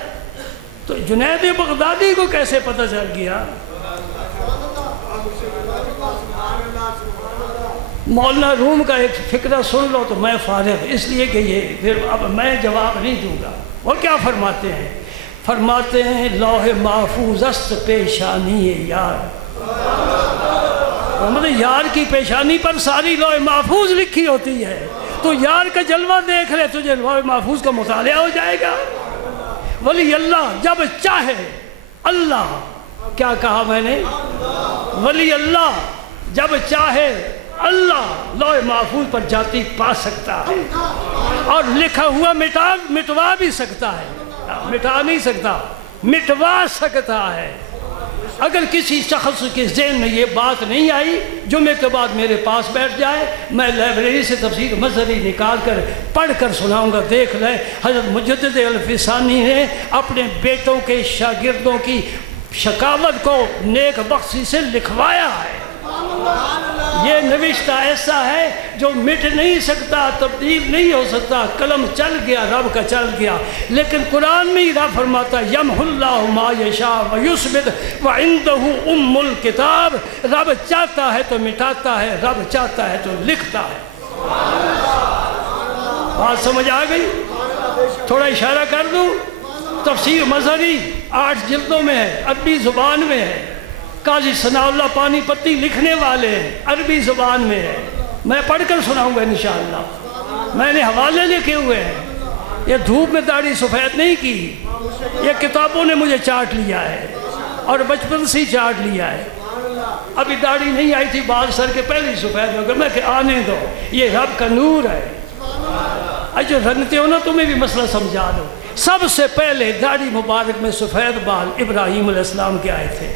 تو جنید بغدادی کو کیسے پتہ چل گیا؟ مولانا روم کا ایک فقرہ سن لو تو میں فارغ، اس لیے کہ یہ پھر اب میں جواب نہیں دوں گا. وہ کیا فرماتے ہیں؟ فرماتے ہیں لوح محفوظ است پیشانی یار. مطلب یار کی پیشانی پر ساری لوح محفوظ لکھی ہوتی ہے. تو یار کا جلوہ دیکھ لے تجھے لوح محفوظ کا مطالعہ ہو جائے گا. ولی اللہ جب چاہے، اللہ کیا کہا میں نے؟ ولی اللہ جب چاہے اللہ لوح محفوظ پر جاتی پا سکتا ہے اور لکھا ہوا مٹوا بھی سکتا ہے. مٹا نہیں سکتا، مٹوا سکتا ہے. اگر کسی شخص کے ذہن میں یہ بات نہیں آئی، جمعے کے بعد میرے پاس بیٹھ جائے، میں لائبریری سے تفسیر مظہری نکال کر پڑھ کر سناؤں گا. دیکھ لیں حضرت مجدد الفسانی نے اپنے بیٹوں کے شاگردوں کی شکاوت کو نیک بخشی سے لکھوایا ہے. یہ نوشتہ ایسا ہے جو مٹ نہیں سکتا، تبدیل نہیں ہو سکتا. قلم چل گیا، رب کا چل گیا. لیکن قرآن میں ہی رب فرماتا ہے یمحو اللہ ما یشاء ویثبت وعندہ ام الکتاب. رب چاہتا ہے تو مٹاتا ہے، رب چاہتا ہے تو لکھتا ہے. بات سمجھ آ گئی؟ تھوڑا اشارہ کر دوں. تفسیر مظہری 8 جلدوں میں ہے، عربی زبان میں ہے. قاضی ثناء اللہ پانی پتی لکھنے والے ہیں، عربی زبان میں ہے. میں پڑھ کر سناؤں گا انشاءاللہ. میں نے حوالے لکھے ہوئے ہیں. یہ دھوپ میں داڑھی سفید نہیں کی، یہ کتابوں نے مجھے چاٹ لیا ہے اور بچپن سے ہی چاٹ لیا ہے. ابھی داڑھی نہیں آئی تھی، بال سر کے پہلے ہی سفید ہو گئے. میں کہ آنے دو، یہ رب کا نور ہے. جو رنگتے ہو نا تمہیں بھی مسئلہ سمجھا دو. سب سے پہلے داڑھی مبارک میں سفید بال ابراہیم علیہ السلام کے آئے تھے.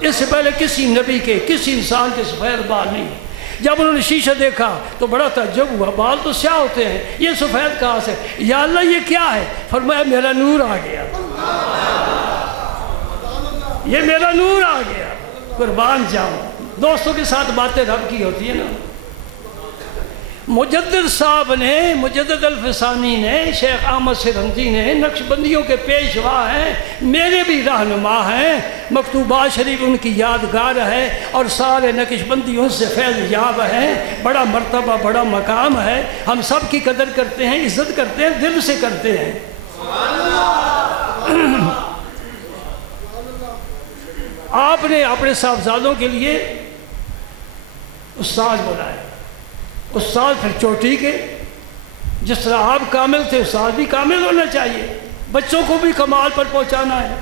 اس سے پہلے کسی نبی کے، کسی انسان کے سفید بال نہیں. جب انہوں نے شیشہ دیکھا تو بڑا تعجب ہوا، بال تو سیاہ ہوتے ہیں، یہ سفید کہاں سے؟ یا اللہ یہ کیا ہے؟ فرمایا میرا نور آ گیا، یہ میرا نور آ گیا. قربان جاؤں. دوستوں کے ساتھ باتیں رب کی ہوتی ہیں نا. مجدد صاحب نے، مجدد الفسانی نے، شیخ احمد سرہندی نے، نقشبندیوں کے پیشوا ہیں، میرے بھی رہنما ہیں. مکتوبات شریف ان کی یادگار ہے اور سارے نقشبندی ان سے فیض یاب ہیں. بڑا مرتبہ، بڑا مقام ہے. ہم سب کی قدر کرتے ہیں، عزت کرتے ہیں، دل سے کرتے ہیں. آپ نے اپنے صاحبزادوں کے لیے استاد بنائے. استاد پھر چوٹی کے، جس طرح آپ کامل تھے استاد بھی کامل ہونا چاہیے، بچوں کو بھی کمال پر پہنچانا ہے.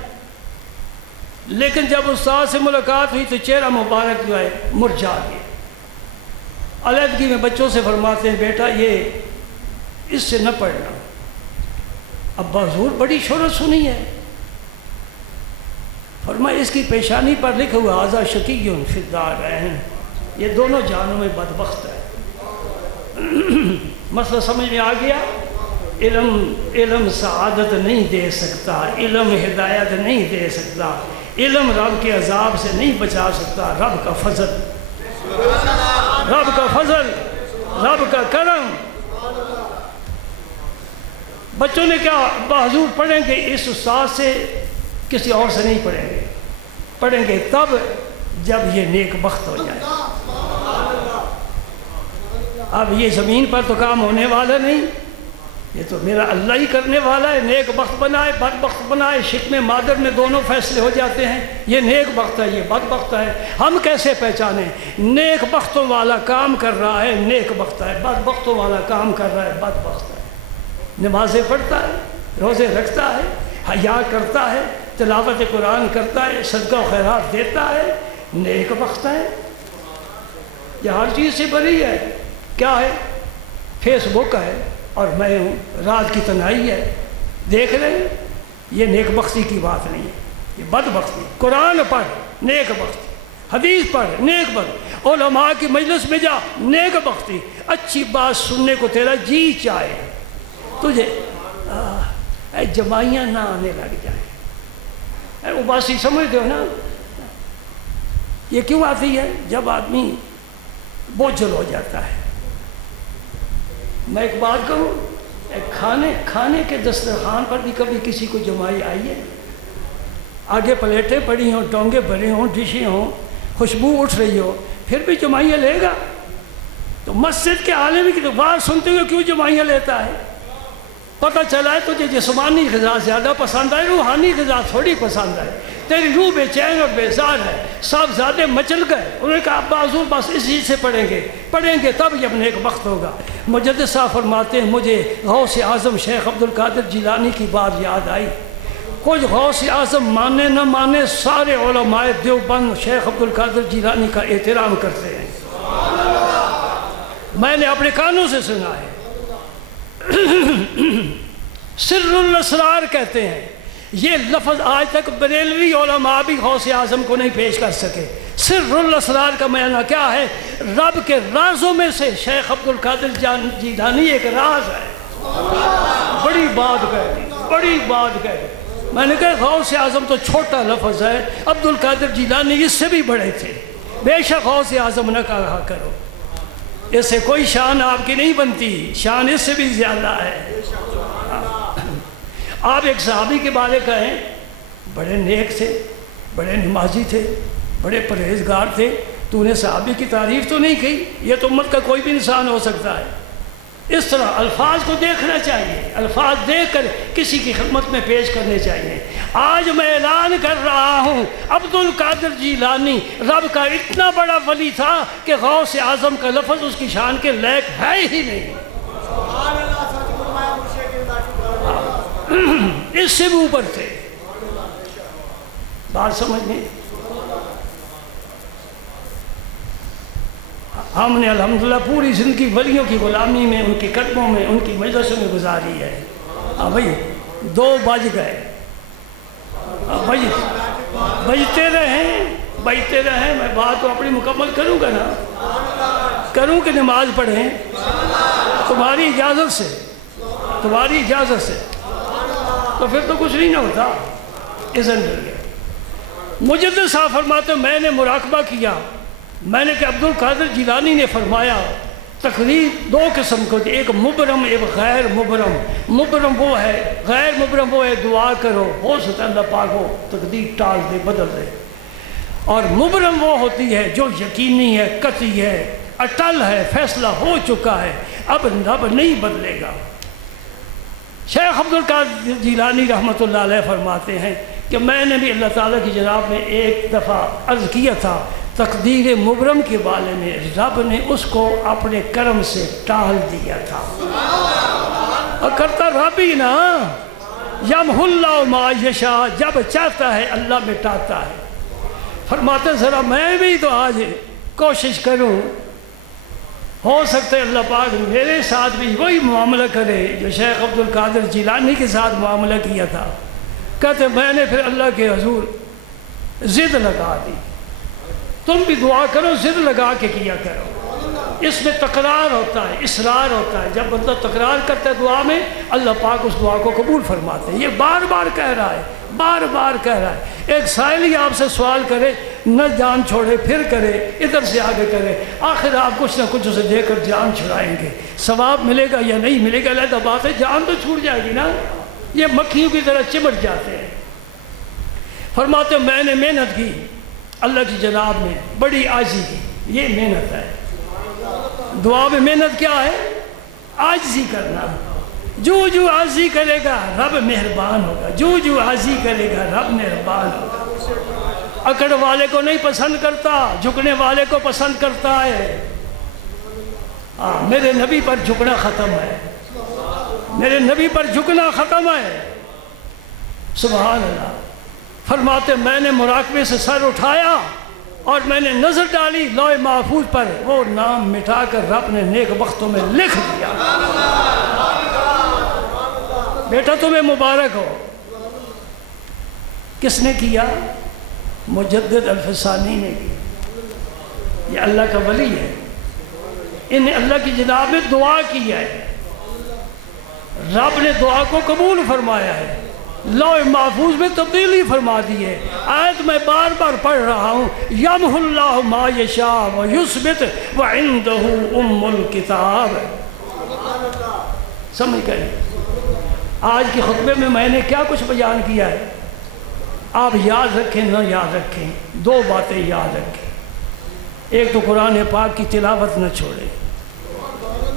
لیکن جب استاد سے ملاقات ہوئی تو چہرہ مبارک جو ہے مرجھا گیا. علیحدگی میں بچوں سے فرماتے ہیں بیٹا یہ اس سے نہ پڑھنا. ابا حضور بڑی شہرت سنی ہے. فرمایا اس کی پیشانی پر لکھا ہوا ھذا شقی فی الدارین، یہ دونوں جہانوں میں بدبخت ہے. مسئلہ سمجھ میں آ گیا؟ علم سعادت نہیں دے سکتا، علم ہدایت نہیں دے سکتا، علم رب کے عذاب سے نہیں بچا سکتا. رب کا فضل، رب کا فضل رب کا کرم. بچوں نے کیا حضور پڑھیں گے اس استاد سے کسی اور سے نہیں پڑھیں گے, پڑھیں گے تب جب یہ نیک بخت ہو جائے. اب یہ زمین پر تو کام ہونے والا نہیں, یہ تو میرا اللہ ہی کرنے والا ہے. نیک بخت بنائے بدبخت بنائے, شکم مادر میں دونوں فیصلے ہو جاتے ہیں. یہ نیک بخت ہے, یہ بدبخت ہے. ہم کیسے پہچانیں؟ نیک بختوں والا کام کر رہا ہے نیک بخت ہے, بدبختوں والا کام کر رہا ہے بدبخت ہے. نمازیں پڑھتا ہے, روزے رکھتا ہے, حیا کرتا ہے, تلاوت قرآن کرتا ہے, صدقہ و خیرات دیتا ہے, نیک بخت ہے. یہ ہر چیز سے بری ہے. کیا ہے؟ فیس بک ہے اور میں ہوں, رات کی تنہائی ہے, دیکھ رہے ہیں. یہ نیک بختی کی بات نہیں ہے, یہ بد بختی. قرآن پڑھ نیک بختی, حدیث پڑھ نیک بختی, علماء کی مجلس میں جا نیک بختی. اچھی بات سننے کو تیرا جی چاہے, تجھے جمائیاں نہ آنے لگ جائیں. اباسی سمجھتے ہو نا, یہ کیوں آتی ہے؟ جب آدمی بوجھل ہو جاتا ہے. میں ایک بات کروں, کھانے کے دسترخوان پر بھی کبھی کسی کو جمائی آئی ہے؟ آگے پلیٹیں پڑی ہوں, ڈونگے بھرے ہوں, ڈشیں ہوں, خوشبو اٹھ رہی ہو, پھر بھی جمائیاں لے گا؟ تو مسجد کے عالم کی تو بات سنتے ہوئے کیوں جمائیاں لیتا ہے؟ پتہ چلا ہے تجھے جسمانی غذا زیادہ پسند ہے, روحانی غذا تھوڑی پسند ہے. تیری روح بے چین اور بیزار ہے. سب زیادہ مچل گئے. انہوں نے کہا ابا حضور بس اسی سے پڑھیں گے تب جب نیک وقت ہوگا. مجدد صاحب فرماتے ہیں مجھے غوث اعظم شیخ عبد القادر جیلانی کی بات یاد آئی. کچھ غوث اعظم مانے نہ مانے, سارے علماء دیوبند شیخ عبد القادر جیلانی کا احترام کرتے ہیں. میں نے اپنے کانوں سے سنا ہے. سر الاسرار کہتے ہیں. یہ لفظ آج تک بریلوی علماء بھی غوث اعظم کو نہیں پیش کر سکے. سر الاسرار کا معنی کیا ہے؟ رب کے رازوں میں سے شیخ عبد القادر جیلانی ایک راز ہے. بڑی بات کہہ دی, بڑی بات کہہ دی. میں نے کہا غوث اعظم تو چھوٹا لفظ ہے, عبد القادر جیلانی اس سے بھی بڑے تھے. بے شک غوث اعظم نہ کہا کرو, اس سے کوئی شان آپ کی نہیں بنتی, شان اس سے بھی زیادہ ہے. آپ ایک صحابی کے بارے کہیں بڑے نیک تھے, بڑے نمازی تھے, بڑے پرہیزگار تھے, تو نے صحابی کی تعریف تو نہیں کی. یہ تو امت کا کوئی بھی انسان ہو سکتا ہے. اس طرح الفاظ کو دیکھنا چاہیے, الفاظ دیکھ کر کسی کی خدمت میں پیش کرنے چاہیے. آج میں اعلان کر رہا ہوں عبد القادر جیلانی رب کا اتنا بڑا ولی تھا کہ غوث اعظم کا لفظ اس کی شان کے لائق ہے ہی نہیں. اس سے بھی اوپر تھے. بات سمجھ نہیں. ہم نے الحمدللہ پوری زندگی ولیوں کی غلامی میں, ان کے قدموں میں, ان کی مجلسوں میں گزاری ہے. ہاں بھائی 2 بج گئے, بجتے رہیں. میں بات تو اپنی مکمل کروں گا نا, کروں کہ نماز پڑھیں تمہاری اجازت سے, تو پھر تو کچھ نہیں نہ ہوتا. مجدد صاحب فرماتے میں نے مراقبہ کیا. میں نے کہ عبد القادر جیلانی نے فرمایا تقریر 2 قسم کو, ایک مبرم ایک غیر مبرم. مبرم وہ ہے, غیر مبرم وہ ہے دعا کرو ہو سکتا اللہ پاک ہو تقدیر ٹال دے, بدل دے. اور مبرم وہ ہوتی ہے جو یقینی ہے, قطعی ہے, اٹل ہے, فیصلہ ہو چکا ہے, اب نہیں بدلے گا. شیخ عبد القادر جیلانی رحمۃ اللہ علیہ فرماتے ہیں کہ میں نے بھی اللہ تعالیٰ کی جناب میں ایک دفعہ عرض کیا تھا تقدیر مبرم کے بارے میں, رب نے اس کو اپنے کرم سے ٹال دیا تھا. اور کرتا رب ہی نا, یمحو اللہ ما یشاء, جب چاہتا ہے اللہ مٹاتا ہے. فرماتے ذرا میں بھی تو آج کوشش کروں, ہو سکتا ہے اللہ پاک میرے ساتھ بھی وہی معاملہ کرے جو شیخ عبد القادر جیلانی کے ساتھ معاملہ کیا تھا. کہتے میں نے پھر اللہ کے حضور ضد لگا دی. تم بھی دعا کرو, ضد لگا کے کیا کرو. اس میں تکرار ہوتا ہے, اصرار ہوتا ہے. جب بندہ تکرار کرتا ہے دعا میں, اللہ پاک اس دعا کو قبول فرماتے ہیں. یہ بار بار کہہ رہا ہے, بار بار کہہ رہا ہے. ایک سائل ہی آپ سے سوال کرے نہ جان چھوڑے پھر کرے، ادھر سے آگے کرے، آخر آپ کچھ نہ کچھ اسے دے کر جان چھڑائیں گے۔ ثواب ملے گا یا نہیں ملے گا علیحدہ بات ہے، جان تو چھوٹ جائے گی نا، یہ مکھیوں کی طرح چمٹ جاتے ہیں۔ فرماتے میں نے محنت کی اللہ کی جناب میں، بڑی عاجزی کی، یہ محنت ہے۔ دعا میں محنت کیا ہے؟ عاجزی کرنا۔ جو جو عاجزی کرے گا رب مہربان ہوگا، جو جو عاجزی کرے گا رب مہربان ہوگا۔ اکڑ والے کو نہیں پسند کرتا، جھکنے والے کو پسند کرتا ہے۔ میرے نبی پر جھکنا ختم ہے، میرے نبی پر جھکنا ختم ہے۔ سبحان اللہ۔ فرماتے میں نے مراقبے سے سر اٹھایا اور میں نے نظر ڈالی لوح محفوظ پر، وہ نام مٹا کر رب نے نیک وقتوں میں لکھ دیا۔ بیٹا تمہیں مبارک ہو۔ کس نے کیا؟ مجدد الفسانی نے کیا۔ یہ اللہ کا ولی ہے، انہیں اللہ کی جناب میں دعا کی ہے، رب نے دعا کو قبول فرمایا ہے، لوح محفوظ میں تبدیلی فرما دی ہے۔ آیت میں بار بار پڑھ رہا ہوں، یمحو اللہ ما یشاء ویثبت وعندہ ام الکتاب۔ سمجھ گئے؟ آج کے خطبے میں نے کیا کچھ بیان کیا ہے، آپ یاد رکھیں نہ یاد رکھیں، دو باتیں یاد رکھیں۔ ایک تو قرآن پاک کی تلاوت نہ چھوڑیں،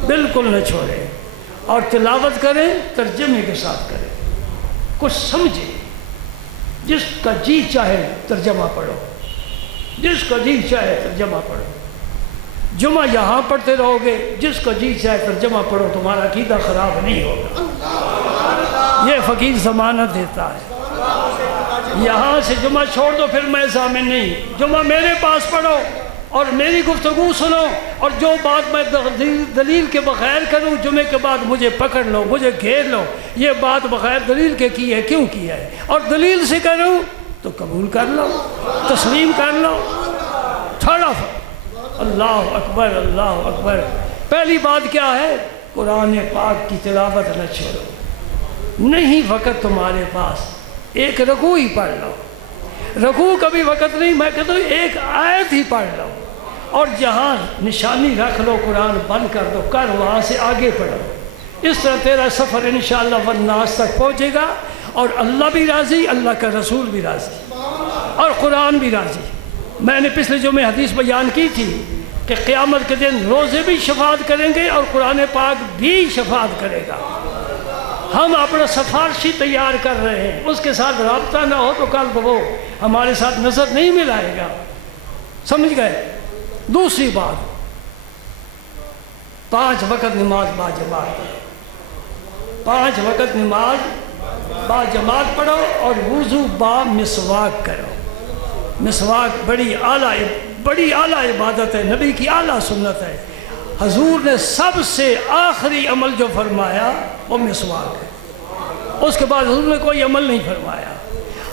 بالکل نہ چھوڑیں، اور تلاوت کریں ترجمے کے ساتھ کریں، کچھ سمجھیں۔ جس کا جی چاہے ترجمہ پڑھو، جس کا جی چاہے ترجمہ پڑھو۔ جمعہ یہاں پڑھتے رہو گے، جس کا جی چاہے ترجمہ پڑھو، تمہارا عقیدہ خراب نہیں ہوگا۔ یہ فقیر ضمانت دیتا ہے۔ یہاں سے جمعہ چھوڑ دو پھر میں ضامن نہیں، جمعہ میرے پاس پڑھو اور میری گفتگو سنو، اور جو بات میں دلیل کے بغیر کروں جمعے کے بعد مجھے پکڑ لو، مجھے گھیر لو، یہ بات بغیر دلیل کے کی ہے، کیوں کی ہے، اور دلیل سے کروں تو قبول کر لو، تسلیم کر لو۔ تھوڑا اللہ اکبر، اللہ اکبر۔ پہلی بات کیا ہے؟ قرآن پاک کی تلاوت نہ چھوڑو۔ نہیں وقت تمہارے پاس، ایک رکوع ہی پڑھ لو، رکوع کا بھی وقت نہیں، میں کہتا ہوں ایک آیت ہی پڑھ لو، اور جہاں نشانی رکھ لو قرآن بند کر دو، کر وہاں سے آگے پڑھو۔ اس طرح تیرا سفر انشاءاللہ والناس تک پہنچے گا، اور اللہ بھی راضی، اللہ کا رسول بھی راضی، اور قرآن بھی راضی۔ میں نے پچھلے جمعے حدیث بیان کی تھی کہ قیامت کے دن روزے بھی شفاعت کریں گے اور قرآن پاک بھی شفاعت کرے گا۔ ہم اپنا سفارشی تیار کر رہے ہیں، اس کے ساتھ رابطہ نہ ہو تو کل وہ ہمارے ساتھ نظر نہیں ملائے گا۔ سمجھ گئے؟ دوسری بات، 5 وقت نماز باجماعت پڑھو، 5 وقت نماز باجماعت پڑھو، اور وضو با مسواک کرو۔ مسواک بڑی اعلیٰ عبادت ہے، نبی کی اعلیٰ سنت ہے۔ حضور نے سب سے آخری عمل جو فرمایا وہ مسواک ہے، اس کے بعد حضور نے کوئی عمل نہیں فرمایا،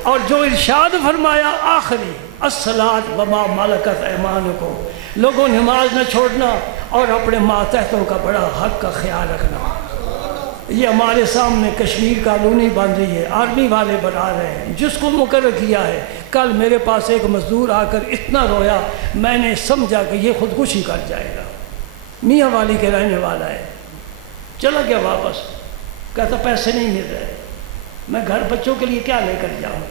اور جو ارشاد فرمایا آخری، الصلاۃ وما ملکت ایمانکم، لوگوں نماز نہ چھوڑنا اور اپنے ماتحتوں کا بڑا حق کا خیال رکھنا۔ یہ ہمارے سامنے کشمیر کالونی بن رہی ہے، آرمی والے بنا رہے ہیں، جس کو مقرر کیا ہے۔ کل میرے پاس ایک مزدور آ کر اتنا رویا، میں نے سمجھا کہ یہ خودکشی کر جائے گا، میاں والی کے رہنے والا ہے۔ چلا گیا واپس، کہتا پیسے نہیں مل رہے، میں گھر بچوں کے لیے کیا لے کر جاؤں۔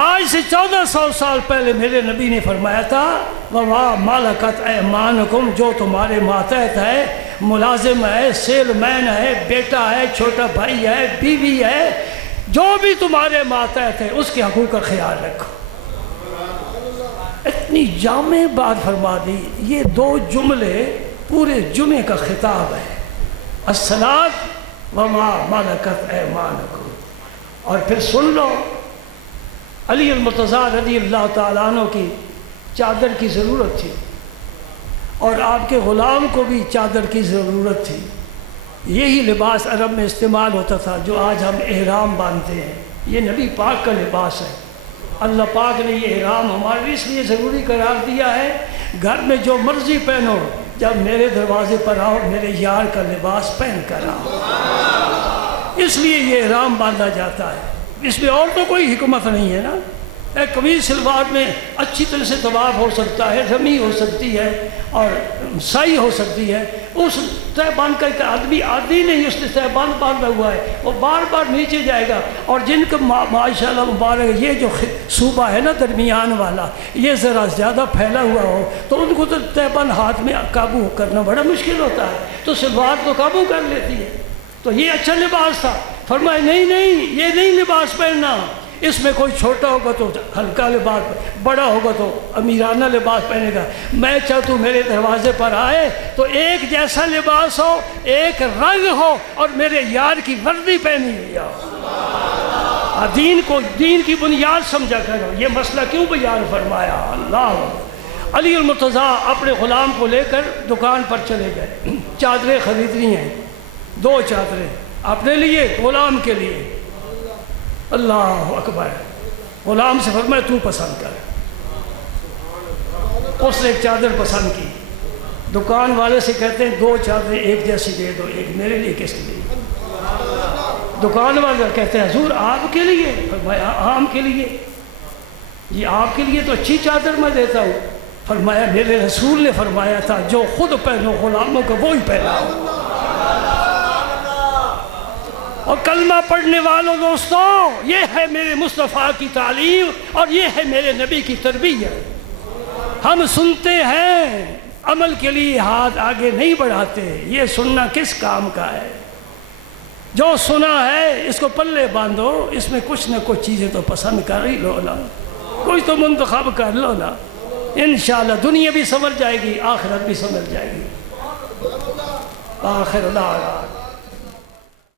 آج سے 1400 سال پہلے میرے نبی نے فرمایا تھا وَمَا مَلَكَتْ أَيْمَانُكُمْ، جو تمہارے ماتحت ہے، ملازم ہے، سیل مین ہے، بیٹا ہے، چھوٹا بھائی ہے، بیوی ہے، جو بھی تمہارے ماتحت ہے اس کے حقوق کا خیال رکھو۔ اتنی جامع بات فرما دی۔ یہ 2 جملے پورے جمعے کا خطاب ہے، الصلاۃ وما ملکت ایمانکم۔ اور پھر سن لو، علی المرتضیٰ رضی اللہ تعالیٰ عنہ کی چادر کی ضرورت تھی، اور آپ کے غلام کو بھی چادر کی ضرورت تھی۔ یہی لباس عرب میں استعمال ہوتا تھا جو آج ہم احرام باندھتے ہیں، یہ نبی پاک کا لباس ہے۔ اللہ پاک نے یہ احرام ہمارے لیے اس لیے ضروری قرار دیا ہے، گھر میں جو مرضی پہنو، جب میرے دروازے پر آؤ میرے یار کا لباس پہن کر آؤ۔ اس لیے یہ احرام باندھا جاتا ہے، اس میں اور تو کوئی حکمت نہیں ہے نا۔ ایک قمیص شلوار میں اچھی طرح سے طواف ہو سکتا ہے، رمی ہو سکتی ہے اور سائی ہو سکتی ہے. اس تہبند کا ایک آدمی عادی نہیں، اس نے تہبند باندھا ہوا ہے، وہ بار بار نیچے جائے گا. اور جن کو ماشاء اللہ مبارک یہ جو صوبہ ہے نا درمیان والا، یہ ذرا زیادہ پھیلا ہوا ہو تو ان کو تو تہبند ہاتھ میں قابو کرنا بڑا مشکل ہوتا ہے، تو شلوار تو قابو کر لیتی ہے. تو یہ اچھا لباس تھا. فرمایا نہیں یہ نہیں لباس پہننا، اس میں کوئی چھوٹا ہوگا تو ہلکا لباس، بڑا ہوگا تو امیرانہ لباس پہنے گا. میں چاہتا ہوں میرے دروازے پر آئے تو ایک جیسا لباس ہو، ایک رنگ ہو اور میرے یار کی وردی پہنی ہوئی ہو. دین کی بنیاد سمجھا کرو. یہ مسئلہ کیوں بیان فرمایا؟ اللہ. علی المرتضیٰ اپنے غلام کو لے کر دکان پر چلے گئے. چادریں خریدنی ہیں، 2 چادریں اپنے لیے، غلام کے لیے. اللہ اکبر. غلام سے فرمایا تو پسند کر. اس نے ایک چادر پسند کی. دکان والے سے کہتے ہیں 2 چادریں ایک جیسی دے دو، ایک میرے لیے کس کے لیے؟ دکان والے کہتے ہیں حضور آپ کے لیے. فرمایا عام کے لیے. جی آپ کے لیے تو اچھی چادر میں دیتا ہوں. فرمایا میرے رسول نے فرمایا تھا جو خود پہنو غلاموں کو وہی پہناؤ. اور کلمہ پڑھنے والوں دوستوں، یہ ہے میرے مصطفیٰ کی تعلیم اور یہ ہے میرے نبی کی تربیت. ہم سنتے ہیں، عمل کے لیے ہاتھ آگے نہیں بڑھاتے. یہ سننا کس کام کا ہے؟ جو سنا ہے اس کو پلے باندھو، اس میں کچھ نہ کچھ چیزیں تو پسند کر ہی لو نا، کچھ تو منتخب کر لو نا. انشاءاللہ دنیا بھی سنور جائے گی، آخرت بھی سنور جائے گی. آخر دعوانا